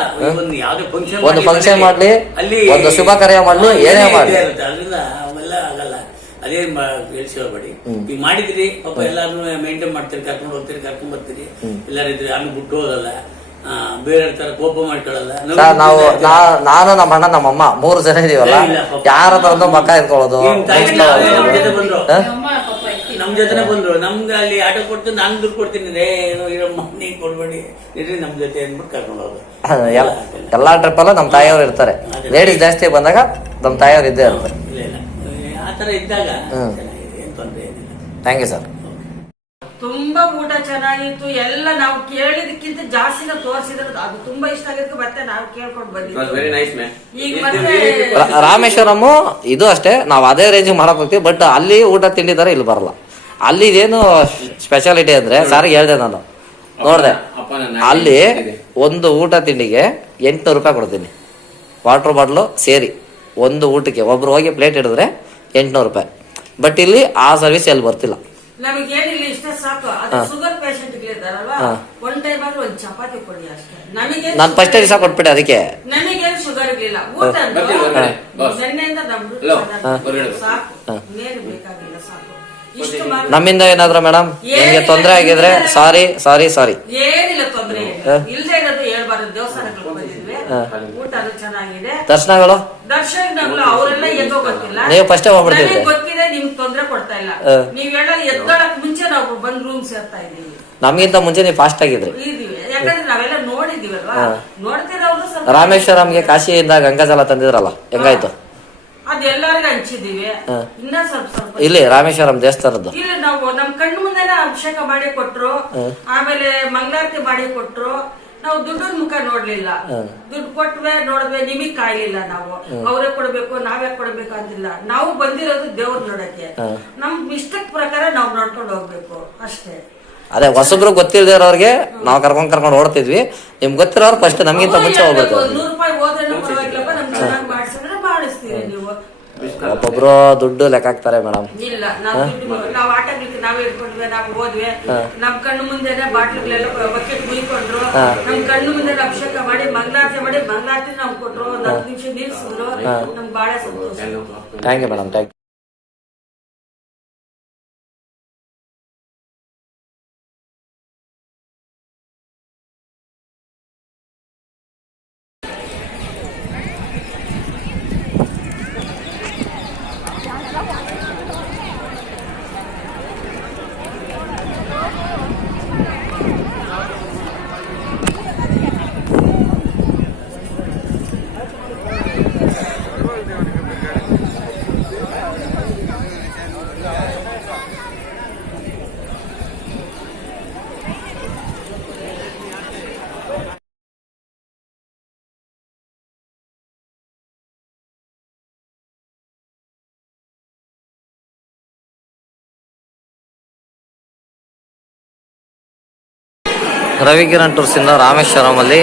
ಒಂದು ಯಾವ್ದೇ ಫಂಕ್ಷನ್, ಒಂದು ಫಂಕ್ಷನ್ ಮಾಡ್ಲಿ, ಅಲ್ಲಿ ಒಂದು ಶುಭ ಕಾರ್ಯ ಮಾಡ್ಲಿ, ಏನೇ ಮಾಡ್ಲಿ ಅದರಿಂದ ಅವೆಲ್ಲ ಆಗಲ್ಲ. ಅದೇ ಹೇಳ್ಸೋಬೇಡಿ. ಈಗ ಮಾಡಿದ್ರಿ ಪಾಪ ಎಲ್ಲಾರು ಮೇಂಟೈನ್ ಮಾಡ್ತೀರಿ, ಕರ್ಕೊಂಡು ಹೋಗ್ತೀರಿ, ಕರ್ಕೊಂಡ್ ಬರ್ತೀರಿ. ಎಲ್ಲಾರು ಇದ್ರಿ ಆಮೇಲೆ ಬಿಟ್ಟು ಹೋಗಲ್ಲ, ಬೇರೆ ತರ ಕೋಪ ಮಾಡ್ಕೊಳ್ಳಲ್ಲ. ಸರ್ ನಾವು ನಾನು ನಮ್ಮ ಅಣ್ಣ ನಮ್ಮಮ್ಮ 3 ಜನ ಇದೀವಲ್ಲ, ಯಾರ ಹತ್ರ ಒಂದು ಮಕ್ಕ ಇಟ್ಕೊಳ್ಳೋದು. ನಮ್ ಜೊತೆ ಬಂದ್ರು, ನಮ್ಗೆ ಅಲ್ಲಿ ಆಟೋ ಕೊಡ್ತೀನಿ, ನಾನು ದುಡ್ಡು ಕೊಡ್ತೀನಿ, ಏನು ಇರಮ್ಮ ನೀ ಕೊಡ್ಬೇಡಿ ಇರ್ರಿ ನಮ್ ಜೊತೆ ಅಂದ್ಬಿಟ್ಟು ಕರ್ಕೊಂಡು ಹೋಗೋದು. ಎಲ್ಲಾ ಟ್ರಿಪ್ಪಲ್ಲೂ ನಮ್ಮ ತಾಯಿಯವ್ರು ಇರ್ತಾರೆ. ಲೇಡೀಸ್ ಜಾಸ್ತಿ ಬಂದಾಗ ನಮ್ಮ ತಾಯಿಯವ್ರು ಇದ್ದೇ ಇರ್ತಾರೆ. ಇಲ್ಲ ಇಲ್ಲ, ಆ ತರ ಇದ್ದಾಗ ಚೆನ್ನಾಗಿದೆ, ಏನ್ ತೊಂದ್ರೆ ಏನಿಲ್ಲ. Thank you sir. ತುಂಬಾ ಊಟ ಚೆನ್ನಾಗಿತ್ತು. ಎಲ್ಲ ನಾವು ಕೇಳಿದಕ್ಕಿಂತ ಜಾಸ್ತಿನ ತೋರಿಸಿದ್ರೆ ಅದು ತುಂಬಾ ಇಷ್ಟ ಆಗಿತ್ತು. ಮತ್ತೆ ನಾವು ಕೇಳ್ಕೊಂಡು ಬಂದಿದ್ವಿ. ಈಗ ಮತ್ತೆ ರಾಮೇಶ್ವರಂ ಇದು ಅಷ್ಟೇ, ನಾವು ಅದೇ ರೇಂಜ್ ಮಾಡಕ್ ಹೋಗ್ತೀವಿ. ಬಟ್ ಅಲ್ಲಿ ಊಟ ತಿಂಡಿ ತರ ಇಲ್ಲಿ ಬರಲ್ಲ. ಅಲ್ಲಿ ಇದೇನು ಸ್ಪೆಷಾಲಿಟಿ ಅಂದ್ರೆ, ಸಾರಿಗೆ ಹೇಳ್ದೆ ನಾನು ನೋಡ್ದೆ, ಅಲ್ಲಿ ಒಂದು ಊಟ ತಿಂಡಿಗೆ 800 ರೂಪಾಯಿ ಕೊಡ್ತೀನಿ. ವಾಟರ್ ಬಾಟ್ಲು ಸೇರಿ ಒಂದು ಊಟಕ್ಕೆ ಒಬ್ರು ಹೋಗಿ ಪ್ಲೇಟ್ ಹಿಡಿದ್ರೆ 800 ರೂಪಾಯಿ. ಬಟ್ ಇಲ್ಲಿ ಆ ಸರ್ವಿಸ್ ಎಲ್ಲಿ ಬರ್ತಿಲ್ಲ. ನಮಗೇನಿಲ್ಲ, ಇಷ್ಟ ಸಾಕು. ಅದು ಶುಗರ್ ಪೇಷಂಟ್ ಇದ್ದಾರಲ್ವಾ, ಒಂದ್ ಟೈಮ್ ಆದ್ರೂ ಒಂದ್ ಚಪಾತಿ ಕೊಡಿ ಅಷ್ಟೇ. ನಮಗೆ ನಾನು ಫಸ್ಟ್ ದಿವಸ ಕೊಟ್ಬಿಟ್ಟೆ ಅದಕ್ಕೆ. ನಮಗೇನು ಶುಗರ್ ಇರ್ಲಿಲ್ಲ. ಊಟ ನೆನ್ನೆಯಿಂದ ಸಾಕು, ಇನ್ನೇನು ಬೇಕಾಗಿಲ್ಲ, ಸಾಕು. ಇಷ್ಟು ನಮ್ಮಿಂದ ಏನಾದ್ರು ಮೇಡಮ್ ನಿಮ್ಗೆ ತೊಂದರೆ ಆಗಿದ್ರೆ ಸಾರಿ ಸಾರಿ ಸಾರಿ. ಏನಿಲ್ಲ, ತೊಂದ್ರೆ ಇಲ್ಲದೆ ಇರೋದು ಹೇಳ್ಬಾರ್ದು. ದೇವಸ್ಥಾನಕ್ಕೆ ಬಂದಿದ್ವಿ, ಊಟ ಚೆನ್ನಾಗಿದೆ. ದರ್ಶನಗಳು ದರ್ಶನಗಳು ಅವರೆಲ್ಲ ಎದ್ದೋ ಗೊತ್ತಿಲ್ಲ, ನೀವು ಫಸ್ಟೇ ಹೋಗ್ಬಿಡ್ತೀವಿ. ಗೊತ್ತಿದೆ, ನಿಮ್ಗೆ ತೊಂದ್ರೆ ಕೊಡ್ತಾ ಇಲ್ಲ. ನೀವ್ ಹೇಳೋದು ಎದ್ದೋಳಕ್ ಮುಂಚೆ ನಾವು ಬಂದ್ ರೂಮ್ ಸೇರ್ತಾ ಇದೀವಿ. ನಮ್ಗಿಂತ ಮುಂಚೆ ನೀವು ಫಾಸ್ಟ್ ಆಗಿದ್ರಿ. ಯಾಕಂದ್ರೆ ನಾವೆಲ್ಲ ನೋಡಿದೀವಲ್ವಾ, ನೋಡ್ತಿರೋರು ಸ್ವಲ್ಪ. ರಾಮೇಶ್ವರಂಗೆ ಕಾಶಿಯಿಂದ ಗಂಗಾಜಲ ತಂದಿದ್ರಲ್ಲ, ಹೆಂಗಾಯ್ತು? ಅದೆಲ್ಲರಿಗೂ ಹಂಚಿದೀವಿ. ಇನ್ನ ಸ್ವಲ್ಪ ಸ್ವಲ್ಪ ಇಲ್ಲಿ ರಾಮೇಶ್ವರಂ ದೇವಸ್ಥಾನದ್ದು ಇಲ್ಲ, ನಾವು ನಮ್ ಕಣ್ಣು ಮುಂದೆನೆ ಅಭಿಷೇಕ ಮಾಡಿ ಕೊಟ್ರು, ಆಮೇಲೆ ಮಂಗಳಾರತಿ ಮಾಡಿ ಕೊಟ್ರು. ನಾವು ದುಡ್ಡಿನ ಮುಖ ನೋಡ್ಲಿಲ್ಲ. ದುಡ್ಡು ಕೊಟ್ವೆ ನೋಡಿದ್ವಿ, ನಿಮಗ್ ಕಾಯ್ಲಿಲ್ಲ. ನಾವು ಅವರೇ ಕೊಡ್ಬೇಕು ನಾವೇ ಕೊಡ್ಬೇಕು ಅಂತಿಲ್ಲ. ನಾವು ಬಂದಿರೋದು ದೇವ್ರ ನೋಡಕ್ಕೆ. ನಮ್ ಇಷ್ಟಕ್ ಪ್ರಕಾರ ನಾವು ನೋಡ್ಕೊಂಡು ಹೋಗ್ಬೇಕು ಅಷ್ಟೇ. ಅದೇ ಹೊಸಬ್ರು ಗೊತ್ತಿಲ್ಲದೆ ಇರೋರಿಗೆ ನಾವು ಕರ್ಕೊಂಡ್ ಓಡ್ತಿದ್ವಿ. ನಿಮ್ಗೆ ಗೊತ್ತಿರೋರು ಫಸ್ಟ್ ನಮ್ಗಿಂತ ಮುಂಚೆ ಹೋಗ್ಬೇಕು. 100 ರೂಪಾಯಿ ಹೋದ್ರೂ ಪರವಾಗಿಲ್ಲಪ್ಪ, ನಮ್ ಚೆನ್ನಾಗಿ ಮಾಡಿಸಿದ್ರೆ ಮಾಡಿಸ್ತೀರಿ ನೀವು. ಒಬ್ಬೊಬ್ರು ದುಡ್ಡು ಲೆಕ್ಕ ಹಾಕ್ತಾರೆ ಮೇಡಮ್. ಇಲ್ಲ, ನಾವು ನಾವು ಆಟಗಳಿಗೆ ನಾವೇ ಇಟ್ಕೊಂಡ್ವಿ, ನಾವು ಹೋದ್ವಿ. ನಮ್ ಕಣ್ಣು ಮುಂದೆನೆ ಬಾಟ್ಲಿಗಳೆಲ್ಲ ಬಕೆಟ್ ಮುಯ್ಕೊಂಡ್ರು, ನಮ್ ಕಣ್ಣು ಮುಂದೆ ಅಭಿಷೇಕ ಮಾಡಿ ಮಂಗಳಾರತಿ ಮಾಡಿ ಮಂಗಳಾರತಿ ನಾವು ಕೊಟ್ರು. 10 ನಿಮಿಷ ನಿಲ್ಸಿದ್ರು. ನಮ್ಗೆ ಬಹಳ ಸಂತೋಷ. Thank you madam, thank you. Ravikiran ಟೂರ್ಸಿಂದ ರಾಮೇಶ್ವರಮಲ್ಲಿ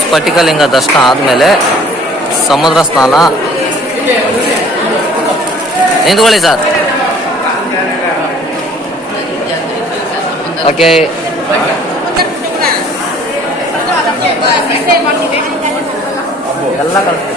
ಸ್ಫಟಿಕಲಿಂಗ ದರ್ಶನ ಆದಮೇಲೆ ಸಮುದ್ರ ಸ್ನಾನ. ನಿಂತ್ಕೊಳ್ಳಿ ಸರ್. ಓಕೆ. ಎಲ್ಲ ಕಳಿಸ್ತೀವಿ.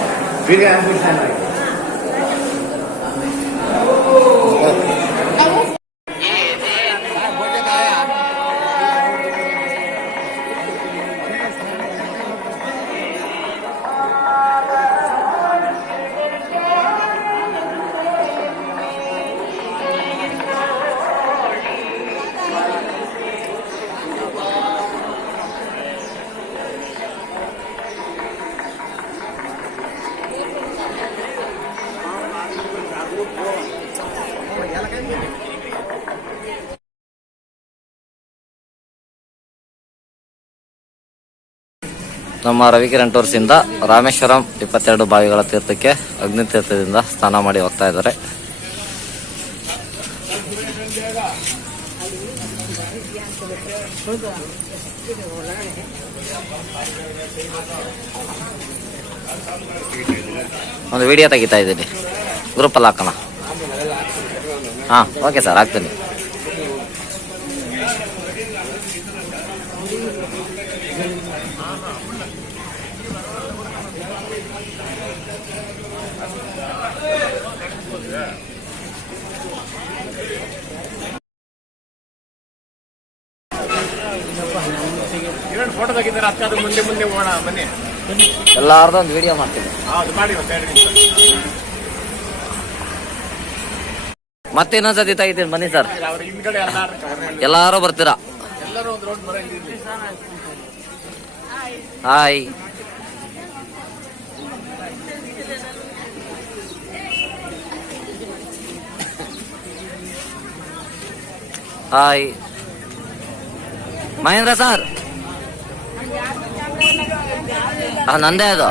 ನಮ್ಮ ರವಿಕಿರಣ್ ಟೂರ್ಸಿಂದ ರಾಮೇಶ್ವರಂ 22 ಬಾವಿಗಳ ತೀರ್ಥಕ್ಕೆ ಅಗ್ನಿ ತೀರ್ಥದಿಂದ ಸ್ನಾನ ಮಾಡಿ ಹೋಗ್ತಾ ಇದ್ದಾರೆ. ಒಂದು ವಿಡಿಯೋ ತೆಗಿತಾ ಇದ್ದೀನಿ, ಗ್ರೂಪಲ್ಲಿ ಹಾಕೋಣ. ಹಾಂ, ಓಕೆ ಸರ್, ಹಾಕ್ತೀನಿ. ಫೋಟೋ ತೆಗಿತಾರೆ, ಅದಕ್ಕೆ ಮುಂದೆ ಮುಂದೆ ಹೋಗೋಣ ಬನ್ನಿ. ಎಲ್ಲಾರ್ದು ಒಂದು ವಿಡಿಯೋ ಮಾಡ್ತೀನಿ. ಹೌದು, ಮಾಡಿ. ಮತ್ತೆ ಇನ್ನೊಂದ್ಸತಿ ತೆಗಿತೀನಿ, ಬನ್ನಿ ಸರ್. ಅವ್ರ ಹಿಂದ್ಗಡೆ ಎಲ್ಲಾರು ಬರ್ತೀರಾ? ಎಲ್ಲರೂ ಒಂದು ರೋಡ್ ಬರಂಗಿಲ್ಲ. ಹಾಯ್. Hi Mahendra sir. ನಂದೇ ಅದು.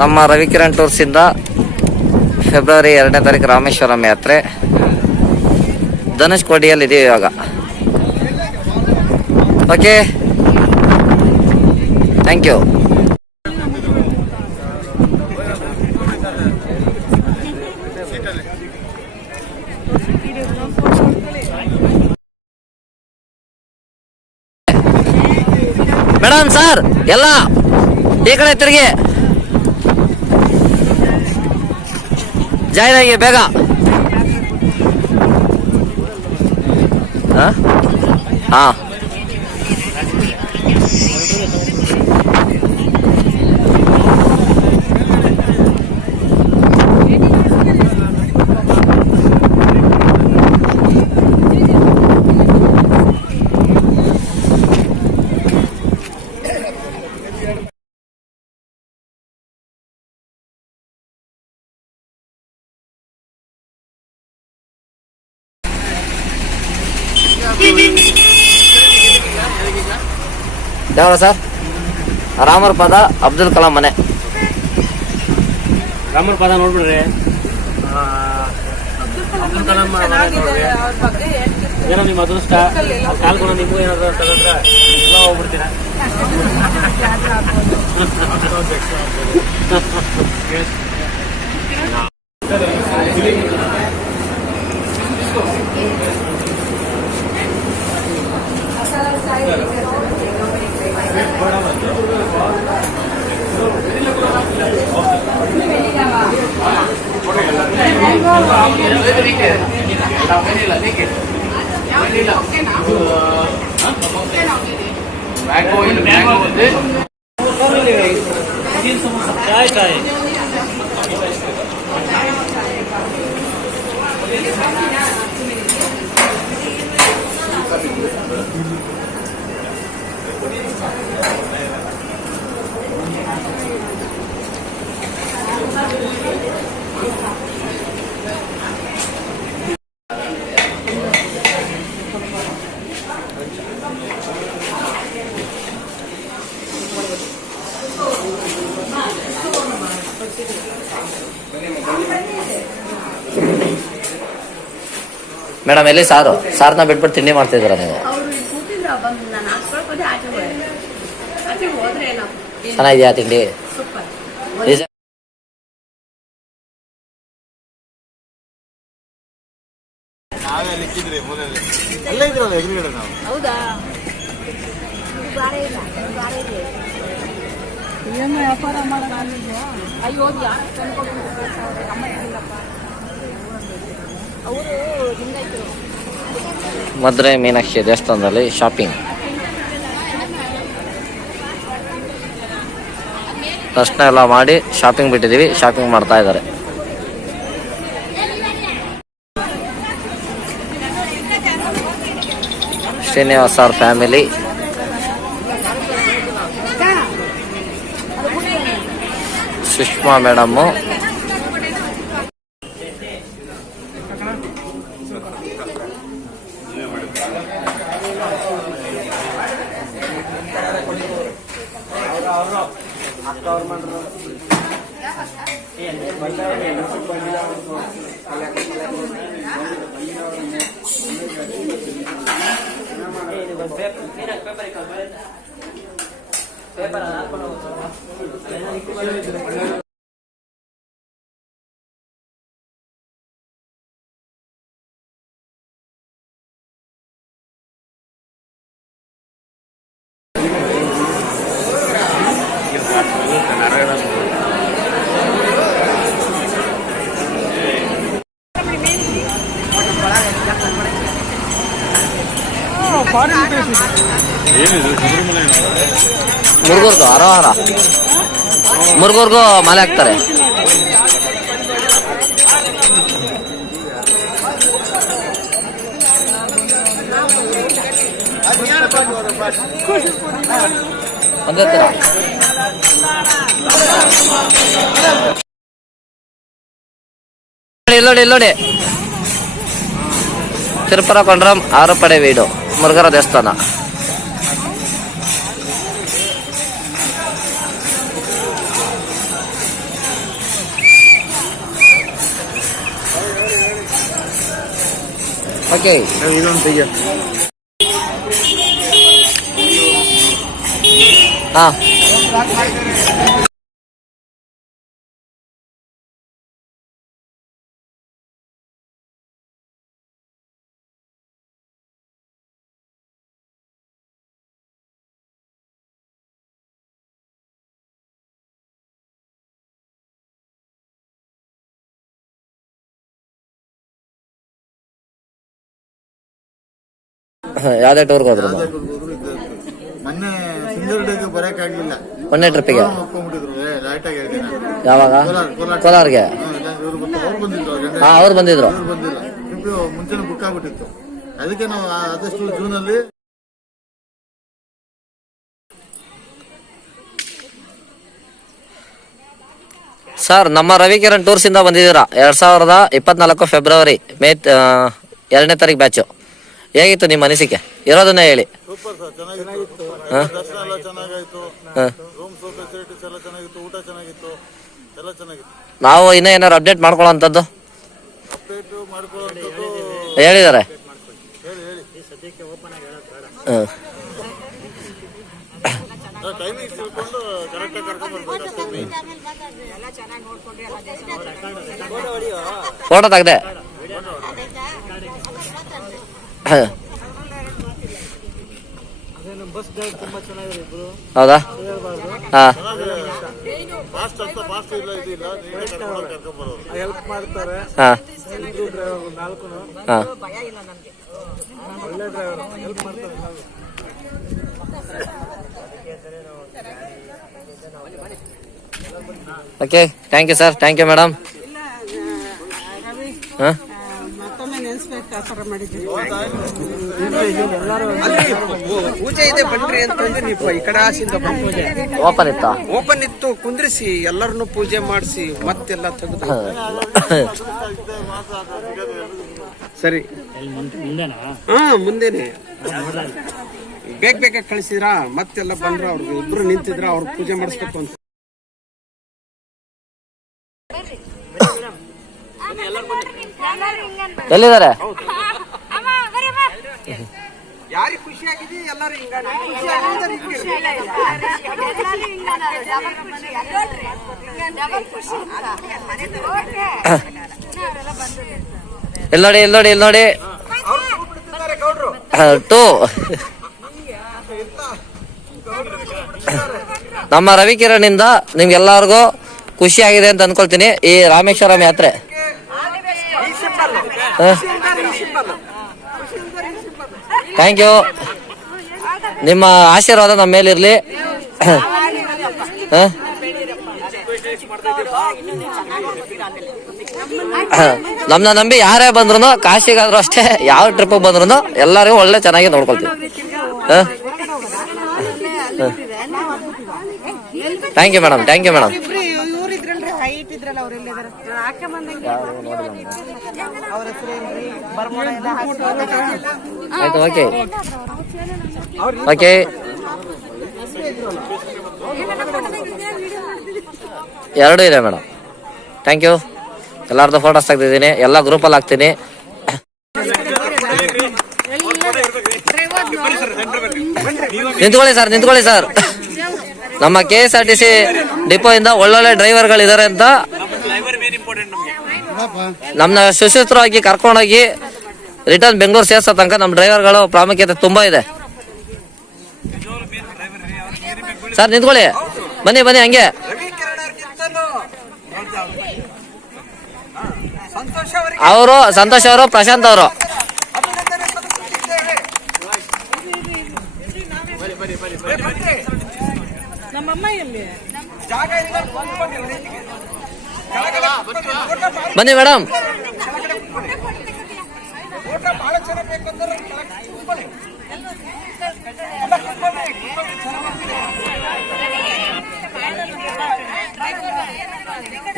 ನಮ್ಮ ರವಿಕಿರಣ್ ಟೂರ್ಸಿಂದ ಫೆಬ್ರವರಿ 2ನೇ ತಾರೀಕು ರಾಮೇಶ್ವರಂ ಯಾತ್ರೆ. ಧನುಷ್ಕೋಡಿಯಲ್ಲಿ ಇದೀವಿ ಇವಾಗ. Okay, thank you. Madam sir, ಎಲ್ಲ ಈ ಕಡೆ ತಿರುಗಿ ಜಾಯ್ನ್ ಆಗಿ ಬೇಗ. ಹಾಂ, ಯಾವ ಸರ್? ರಾಮರ ಪದ, ಅಬ್ದುಲ್ ಕಲಾಂ ಮನೆ. ರಾಮರ ಪದ ನೋಡ್ಬಿಡ್ರಿ. ಅಬ್ದುಲ್ ಕಲಾಂ ಏನೋ ನಿಮ್ಮ ಅದೃಷ್ಟ. ಕಾಲ್ಕೊಂಡು ನಿಮಗೂ ಏನಾದ್ರು ಅಂತಂದ್ರೆ ಎಲ್ಲ ಹೋಗ್ಬಿಡ್ತೀರಾ. ಮೇಡಮ್ ಎಲ್ಲಿ ಸಾರನ್ನ ಬಿಟ್ಬಿಟ್ಟು ತಿಂಡಿ ಮಾಡ್ತಿದ್ದೀರಾ ನೀವು? ಅವರು ಕೂತಿದ್ರು ಬಂದು ನಾನು ಹಾಸ್ಕೊಳ್ಬೋದೆ ಆಚೆ ಹೋದ್ರೆ ನಾವು ಚೆನ್ನಾಗಿದೆಯಾ ತಿಂಡಿ? ಸೂಪರ್. ನಿಜ- ನಾವೇ ಲಿಕ್ಕಿದ್ರಿ ಮೂಲೆಯಲ್ಲಿ ಅಲ್ಲೇ ಇದ್ರಲ್ಲ ಎದುರುಗಡೆ ನಾವು. ಹೌದಾ? ಏನು ವ್ಯಾಪಾರ ಮಾಡೋಣ ಅಯ್ಯೋ ಯಾರು ಅವರು ಹಿಂಗಾಯ್ತು. ಮಧುರೆ ಮೀನಾಕ್ಷಿ ದೇವಸ್ಥಾನದಲ್ಲಿ ಶಾಪಿಂಗ್. ದರ್ಶನ ಎಲ್ಲ ಮಾಡಿ ಶಾಪಿಂಗ್ ಬಿಟ್ಟಿದ್ದೀವಿ, ಶಾಪಿಂಗ್ ಮಾಡ್ತಾ ಇದ್ದಾರೆ. ಶ್ರೀನಿವಾಸ್ ಅವ್ರ ಫ್ಯಾಮಿಲಿ, ಸುಷ್ಮಾ ಮೇಡಮ್ಮು, ಮುರುಗೂರ್ದು ಅರವಾರ ಮುರುಗೂರ್ಗೂ ಮಾಲೆ ಹಾಕ್ತಾರೆ. ಒಂದೇ ತರ ಇಲ್ಲೋಡಿ ತಿರುಪುರ ಕೊಂಡ್ರಂ ಆರುಪಡೆ ವೀಡು ಮುರುಘರ ದೇವಸ್ಥಾನ. ಓಕೆ ಹಾ ಯಾವ್ದೇ ಟೂರ್ಗೆ ಹೋದ್ರು? ಮೊನ್ನೆ ಸಿಂಗಲ್ ಡೇಗೆ ಬರಕ್ಕಾಗ್ಲಿಲ್ಲ. ಮೊನ್ನೆ ಟ್ರಿಪ್ಪಿಗೆ ಒಪ್ಕೊಂಡ್ಬಿಟ್ಟಿದ್ರು ಲೈಟ್ ಆಗಿ ಹೇಳ್ತೀನಿ. ಯಾವಾಗ? ಕೋಲಾರ್ಗೆ. ಹಾ ಅವ್ರು ಬಂದಿದ್ರು. ಬಂದಿಲ್ಲ, ಟ್ರಿಪ್ ಮುಂಚೆನೆ ಬುಕ್ ಆಗ್ಬಿಟ್ಟಿತ್ತು. ಅದಕ್ಕೆ ನಾವು ಆದಷ್ಟು ಜೂನಲ್ಲಿ ಸರ್ ನಮ್ಮ ರವಿಕಿರಣ್ ಟೂರ್ಸ್ ಇಂದ ಬಂದಿದ್ದೀರಾ 2024 ಫೆಬ್ರವರಿ ಮೇ 2ನೇ ತಾರೀಕು ಬ್ಯಾಚು. ಹೇಗಿತ್ತು ನಿಮ್ಮ ಅನಿಸಿಕೆ? ಇರೋದನ್ನೇ ಹೇಳಿ. ಸೂಪರ್ ಸರ್, ಚೆನ್ನಾಗಿತ್ತು. ದರ್ಶನ ಎಲ್ಲ ಚೆನ್ನಾಗಾಯ್ತು. ರೂಮ್ಸ್ ಫೆಸಿಲಿಟೀಸ್ ಎಲ್ಲ ಚೆನ್ನಾಗಿತ್ತು, ಊಟ ಚೆನ್ನಾಗಿತ್ತು, ಎಲ್ಲ ಚೆನ್ನಾಗಿತ್ತು. ನಾವು ಇನ್ನೂ ಏನಾರು ಅಪ್ಡೇಟ್ ಮಾಡ್ಕೊಳ್ಳೋಂಥದ್ದು ಅಪ್ಡೇಟ್ ಮಾಡ್ಕೊಳ್ಳೋಂಥದ್ದು ಹೇಳಿದ್ದಾರೆ. ಟೈಮಿಂಗ್ಸ್ ತಿಳ್ಕೊಂಡು ಕರೆಕ್ಟಾಗಿ ಕರ್ಕೊಂಡು ಬರ್ಬೇಕು. ಫೋಟೋ ತೆಗ್ದೆ. ಹೌದಾ? ಹಾ ಹೆಲ್ಪ್ ಮಾಡ್ತಾರೆ. ಹಾ ಹಾ ಒಳ್ಳೆ ಡ್ರೈವರ್, ಹೆಲ್ಪ್ ಮಾಡ್ತಾರೆ. Okay, thank you sir, thank you madam. ಹಾಂ ಮತ್ತೊಮ್ಮೆ ನೆನೆಸ್ಬೇಕು ವ್ಯಾಪಾರ ಮಾಡಿದ್ದೀವಿ. ಪೂಜೆ ಇದೆ ಬನ್ರಿ ಅಂತಂದ್ರೆ ನೀವು ಈ ಕಡೆ ಆಸಿಂದ ಪೂಜೆ ಓಪನ್ ಇತ್ತಾ? ಓಪನ್ ಇತ್ತು, ಕುಂದ್ರಿಸಿ ಎಲ್ಲರನ್ನು ಪೂಜೆ ಮಾಡಿಸಿ ಮತ್ತೆಲ್ಲ ತೆಗೆದು ಸರಿ. ಹಾ ಮುಂದೆನೆ ಬೇಗ ಕಳಿಸಿದ್ರ ಮತ್ತೆಲ್ಲ ಬಂದ್ರ ಅವ್ರಿಗೆ ಇಬ್ರು ನಿಂತಿದ್ರ ಅವ್ರ ಪೂಜೆ ಮಾಡಿಸ್ಬೇಕು ಅಂತ. ಎಲ್ಲಿದ್ದಾರೆ? ಯಾರಿಗೆ ಖುಷಿ ಆಗಿದೆ ಎಲ್ಲರೂ ಹಿಂಗಾನೆ. ಇಲ್ಲಿ ನೋಡಿ, ಇಲ್ಲಿ ನೋಡಿ, ಇಲ್ಲಿ ನೋಡಿ. ಟೂ ನಮ್ಮ ರವಿಕಿರಣ್ ಇಂದ ನಿಮ್ಗೆಲ್ಲರಿಗೂ ಖುಷಿ ಆಗಿದೆ ಅಂತ ಅನ್ಕೊಳ್ತೀನಿ ಈ ರಾಮೇಶ್ವರಂ ಯಾತ್ರೆ. Thank you. ನಿಮ್ಮ ಆಶೀರ್ವಾದ ನಮ್ಮ ಮೇಲಿರ್ಲಿ. ನಮ್ನ ನಂಬಿ ಯಾರೇ ಬಂದ್ರು, ಕಾಶಿಗಾದ್ರು ಅಷ್ಟೇ, ಯಾವ ಟ್ರಿಪ್ ಬಂದ್ರು ಎಲ್ಲರಿಗೂ ಒಳ್ಳೆ ಚೆನ್ನಾಗಿ ನೋಡ್ಕೊಳ್ತೀವಿ. Thank you madam, thank you madam. ಆಯ್ತು, ಓಕೆ ಓಕೆ. ಎರಡೂ ಇದೆ ಮೇಡಮ್. Thank you. ಎಲ್ಲಾರ್ದು ಫೋಟೋಸ್ ತೆಗ್ದಿದ್ದೀನಿ, ಎಲ್ಲ ಗ್ರೂಪಲ್ಲಿ ಹಾಕ್ತೀನಿ. ನಿಂತ್ಕೊಳ್ಳಿ ಸರ್, ನಿಂತ್ಕೊಳ್ಳಿ ಸರ್. ನಮ್ಮ KSRTC ಡಿಪೋ ಇಂದ ಒಳ್ಳೊಳ್ಳೆ ಡ್ರೈವರ್ಗಳಿದ್ದಾರೆ ಅಂತ ನಮ್ಮನ್ನ ಸುಸೂತ್ರವಾಗಿ ಕರ್ಕೊಂಡೋಗಿ ರಿಟರ್ನ್ ಬೆಂಗಳೂರು ಸೇರ್ಸೋ ತನಕ ನಮ್ಮ ಡ್ರೈವರ್ಗಳು ಪ್ರಾಮುಖ್ಯತೆ ತುಂಬಾ ಇದೆ. ಸರ್ ನಿಂತ್ಕೊಳ್ಳಿ, ಬನ್ನಿ ಬನ್ನಿ ಹಂಗೆ. ಅವರು ಸಂತೋಷ್ ಅವರು, ಪ್ರಶಾಂತ್ ಅವರು. ಬನ್ನಿ ಮೇಡಮ್.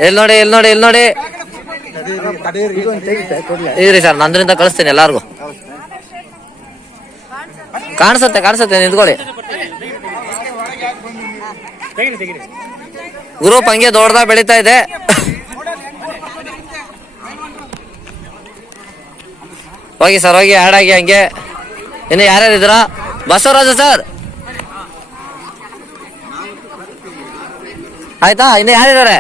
ಇಲ್ಲಿ ನೋಡಿ, ಇಲ್ಲಿ ನೋಡಿ, ಇಲ್ಲಿ ನೋಡಿ. ಇದ್ರಿ ಸರ್, ನಂದ್ರಿಂದ ಕಳಿಸ್ತೀನಿ ಎಲ್ಲಾರ್ಗು. ಕಾಣಿಸುತ್ತೆ, ಕಾಣಿಸುತ್ತೆ, ನಿಂತ್ಕೊಳ್ಳಿ. ಗ್ರೂಪ್ ಹಂಗೆ ದೊಡ್ಡದಾಗ ಬೆಳೀತಾ ಇದೆ. ಹೋಗಿ ಸರ್, ಹೋಗಿ ಆ್ಯಡ್ ಆಗಿ ಹಂಗೆ. ಇನ್ನು ಯಾರ್ಯಾರು ಇದ್ದೀರಾ? ಬಸವರಾಜ ಸರ್ ಆಯ್ತಾ? ಇನ್ನು ಯಾರಿದ್ದಾರೆ?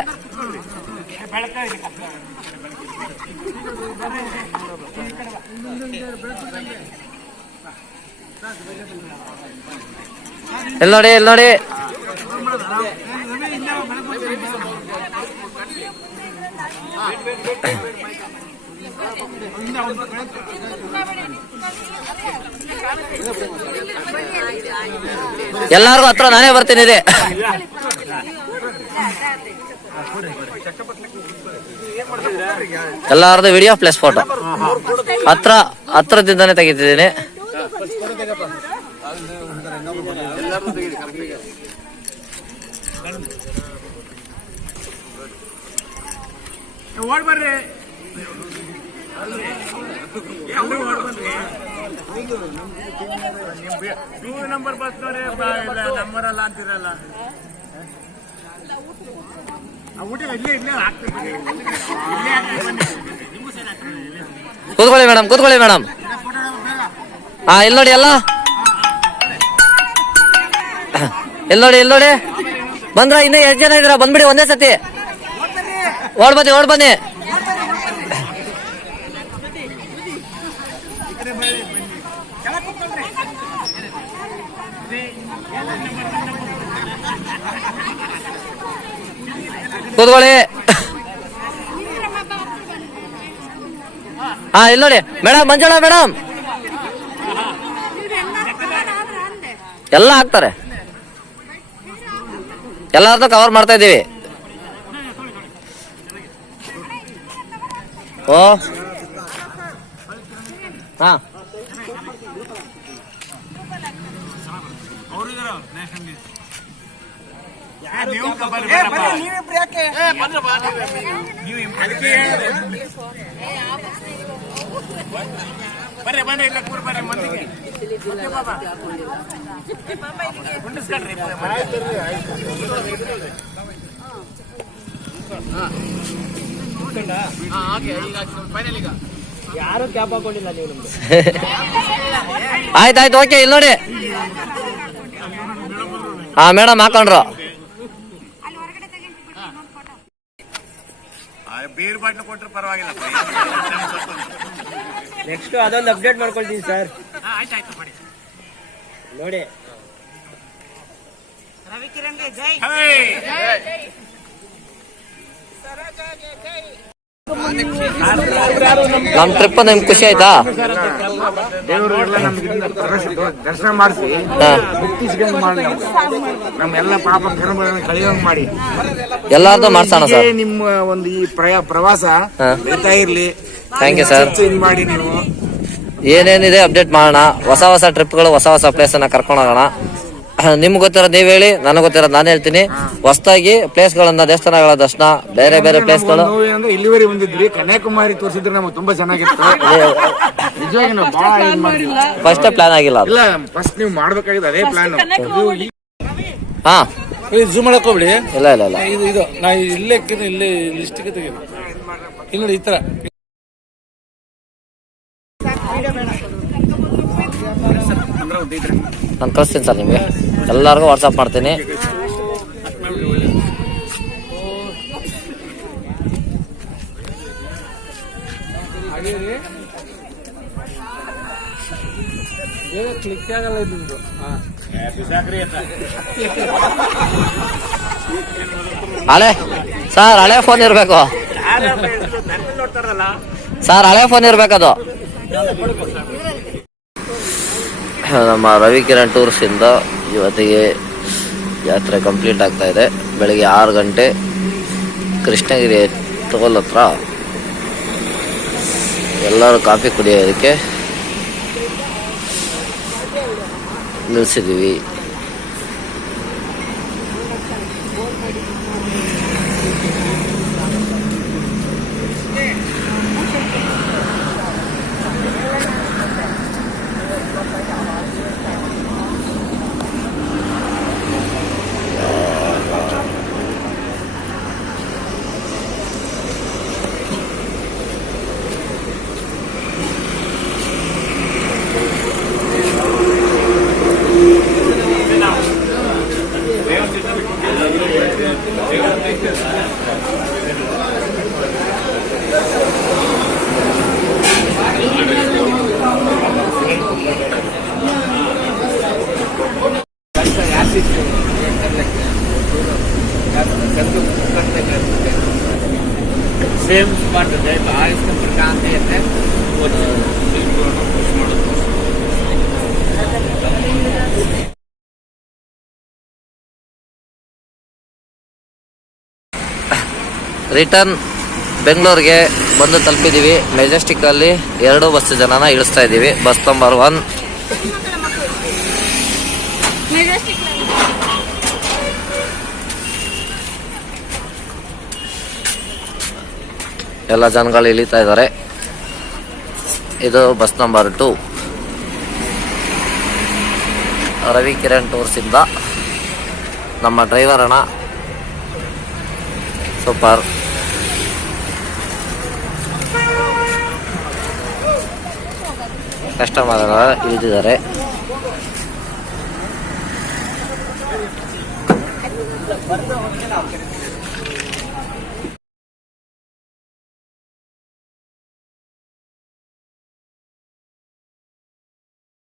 ಇಲ್ಲಿ ನೋಡಿ, ಇಲ್ಲಿ ನೋಡಿ. ಎಲ್ಲಾರ್ಗು ಹತ್ರ ನಾನೇ ಬರ್ತೀನಿ ಇದೆ. ಎಲ್ಲಾರ್ದು ವಿಡಿಯೋ ಪ್ಲಸ್ ಫೋಟೋ ಹತ್ರದಿಂದಾನೇ ತೆಗಿತಿದ್ದೀನಿ. ಓಡ್ಬರ್ರಿ. ನಂಬರ್ ಬಸ್ ನಂಬರ್ ಅಲ್ಲ ಅಂತಿರಲ್ಲ. ಕೂತ್ಕೊಳ್ಳಿ ಮೇಡಮ್, ಕೂತ್ಕೊಳ್ಳಿ ಮೇಡಮ್. ಹಾ, ಇಲ್ಲಿ ನೋಡಿ ಎಲ್ಲ. ಇಲ್ಲಿ ನೋಡಿ, ಇಲ್ಲಿ ನೋಡಿ. ಬಂದ್ರ ಇನ್ನ ಎಷ್ಟು ಜನ ಇದ್ದೀರಾ? ಬಂದ್ಬಿಡಿ ಒಂದೇ ಸತಿ. ಓಡ್ ಬನ್ನಿ, ಓಡ್ ಬನ್ನಿ. ಕೂತ್ಕೊಳ್ಳಿ. ಹಾ, ಇಲ್ಲಿ ನೋಡಿ ಮೇಡಮ್, ಮಂಜುಳಾ ಮೇಡಮ್. ಎಲ್ಲ ಹಾಕ್ತಾರೆ, ಎಲ್ಲಾರ್ದು ಕವರ್ ಮಾಡ್ತಾ ಇದ್ದೀವಿ. ಓ ಹಾ, ಆಯ್ತಾಯ್ತು, ಓಕೆ. ಇಲ್ಲಿ ನೋಡಿ, ಹಾ ಮೇಡಮ್ ಹಾಕೊಂಡ್ರು. ಬೀರ್ ಬಾಟ್ಲು ಕೊಟ್ಟರು ಪರವಾಗಿಲ್ಲ. ನೆಕ್ಸ್ಟ್ ಅದೊಂದು ಅಪ್ಡೇಟ್ ಮಾಡ್ಕೊಳ್ತೀನಿ ಸರ್. ನೋಡಿ ರವಿಕಿರಣ್ಗೆ ಜೈ. ನಮ್ ಟ್ರಿಪ್ ನಿಮ್ಗೆ ಖುಷಿ ಆಯ್ತಾ? ದೇವರೆಲ್ಲ ನಮ್ಗೆ ದರ್ಶನ ಮಾಡಿಸಿ ಮುಕ್ತಿಸ್ಕೊಂಡು ಮಾಡಿ ನಮ್ಮೆಲ್ಲ ಪಾಪ ಕರ್ಮಗಳನ್ನು ಕಳೆಯೋಂಗ್ ಮಾಡಿ ಎಲ್ಲಾರ್ದು ಮಾಡ್ಸೋಣ ಸರ್. ನಿಮ್ಮ ಒಂದು ಈ ಪ್ರವಾಸ ನಡೀತಾ ಇರ್ಲಿ. Thank you sir. ಇದು ಮಾಡಿ ನೀವು ಏನೇನಿದೆ ಅಪ್ಡೇಟ್ ಮಾಡೋಣ. ಹೊಸ ಹೊಸ ಟ್ರಿಪ್ಗಳು, ಹೊಸ ಹೊಸ ಪ್ಲೇಸ್ ಅನ್ನ ಕರ್ಕೊಂಡು ಹೋಗೋಣ. ನಿಮ್ಗೆ ಗೊತ್ತಿರೋದು ನೀವ್ ಹೇಳಿ, ನನಗೆ ಗೊತ್ತಿರೋದು ನಾನು ಹೇಳ್ತೀನಿ. ಹೊಸದಾಗಿ ಪ್ಲೇಸ್ಗಳನ್ನ, ದೇವಸ್ಥಾನಗಳ ದರ್ಶನ, ಬೇರೆ ಬೇರೆ ಪ್ಲೇಸ್ಗಳು. ಅಂದ್ರೆ ಇಲ್ಲಿವರೆಗೆ ಬಂದಿದ್ವಿ, ಕನ್ಯಾಕುಮಾರಿ ತೋರಿಸಿದ್ರೆ ನಮ್ಗೆ ತುಂಬಾ ಚೆನ್ನಾಗಿತ್ತು. ನಿಜವಾಗಿ ನಾವು ಬಹಳ ಫಸ್ಟ್ ಪ್ಲಾನ್ ಆಗಿಲ್ಲ ಅದು. ಇಲ್ಲ, ಫಸ್ಟ್ ನೀವು ಮಾಡ್ಬೇಕಾಗಿದೆ ಅದೇ ಪ್ಲಾನ್. ಹಾ, ಝೂಮ್ ಮಾಡಕ್ ಹೋಗ್ಬಿಡಿ. ಇಲ್ಲ ಇಲ್ಲ ಇಲ್ಲ, ಇದು ನಾ ಇಲ್ಲೇ ಇಲ್ಲಿ ಲಿಸ್ಟಿಗೆ ತೆಗೆದು ಇಲ್ಲಿ ನೋಡಿ ಈ ತರ. ನಾನು ಕಳಿಸ್ತೀನಿ ಸರ್ ನಿಮಗೆ, ಎಲ್ಲರಿಗೂ ವಾಟ್ಸಪ್ ಮಾಡ್ತೀನಿ. ಕ್ಲಿಕ್ ಆಗಲ್ಲ ಇದು. ಹಳೆ ಸರ್, ಹಳೆ ಫೋನ್ ಇರ್ಬೇಕು ಸರ್, ಹಳೆ ಫೋನ್ ಇರ್ಬೇಕದು. ನಮ್ಮ ರವಿಕಿರಣ್ ಟೂರ್ಸ್ ಇಂದ ಇವತ್ತಿಗೆ ಯಾತ್ರೆ ಕಂಪ್ಲೀಟ್ ಆಗ್ತಾ ಇದೆ. ಬೆಳಿಗ್ಗೆ 6 ಗಂಟೆ ಕೃಷ್ಣಗಿರಿ ಟೋಲ್ ಹತ್ರ ಎಲ್ಲರೂ ಕಾಫಿ ಕುಡಿಯೋದಕ್ಕೆ ನಿಲ್ಸಿದ್ದೀವಿ. ಸೇಮ್ ಮಾಡ್ತದೆ ಆಯುಷ್ಕ ಪ್ರಕಾಂತ ಇರುತ್ತೆ. ರಿಟರ್ನ್ ಬೆಂಗಳೂರಿಗೆ ಬಂದು ತಲುಪಿದ್ದೀವಿ. ಮೆಜೆಸ್ಟಿಕ್ಕಲ್ಲಿ 2 ಬಸ್ ಜನನ ಇಳಿಸ್ತಾ ಇದ್ದೀವಿ. Bus number 1. ಎಲ್ಲ ಜನಗಳು ಇಳಿತಾ ಇದ್ದಾರೆ. ಇದು ಬಸ್ ನಂಬರ್ 2. ರವಿಕಿರಣ್ ಟೂರ್ಸ್ ಇಂದ ನಮ್ಮ ಡ್ರೈವರ್ ಅಣ್ಣ ಸೂಪರ್. ಕಸ್ಟಮರ್ ಇಳಿದಿದ್ದಾರೆ.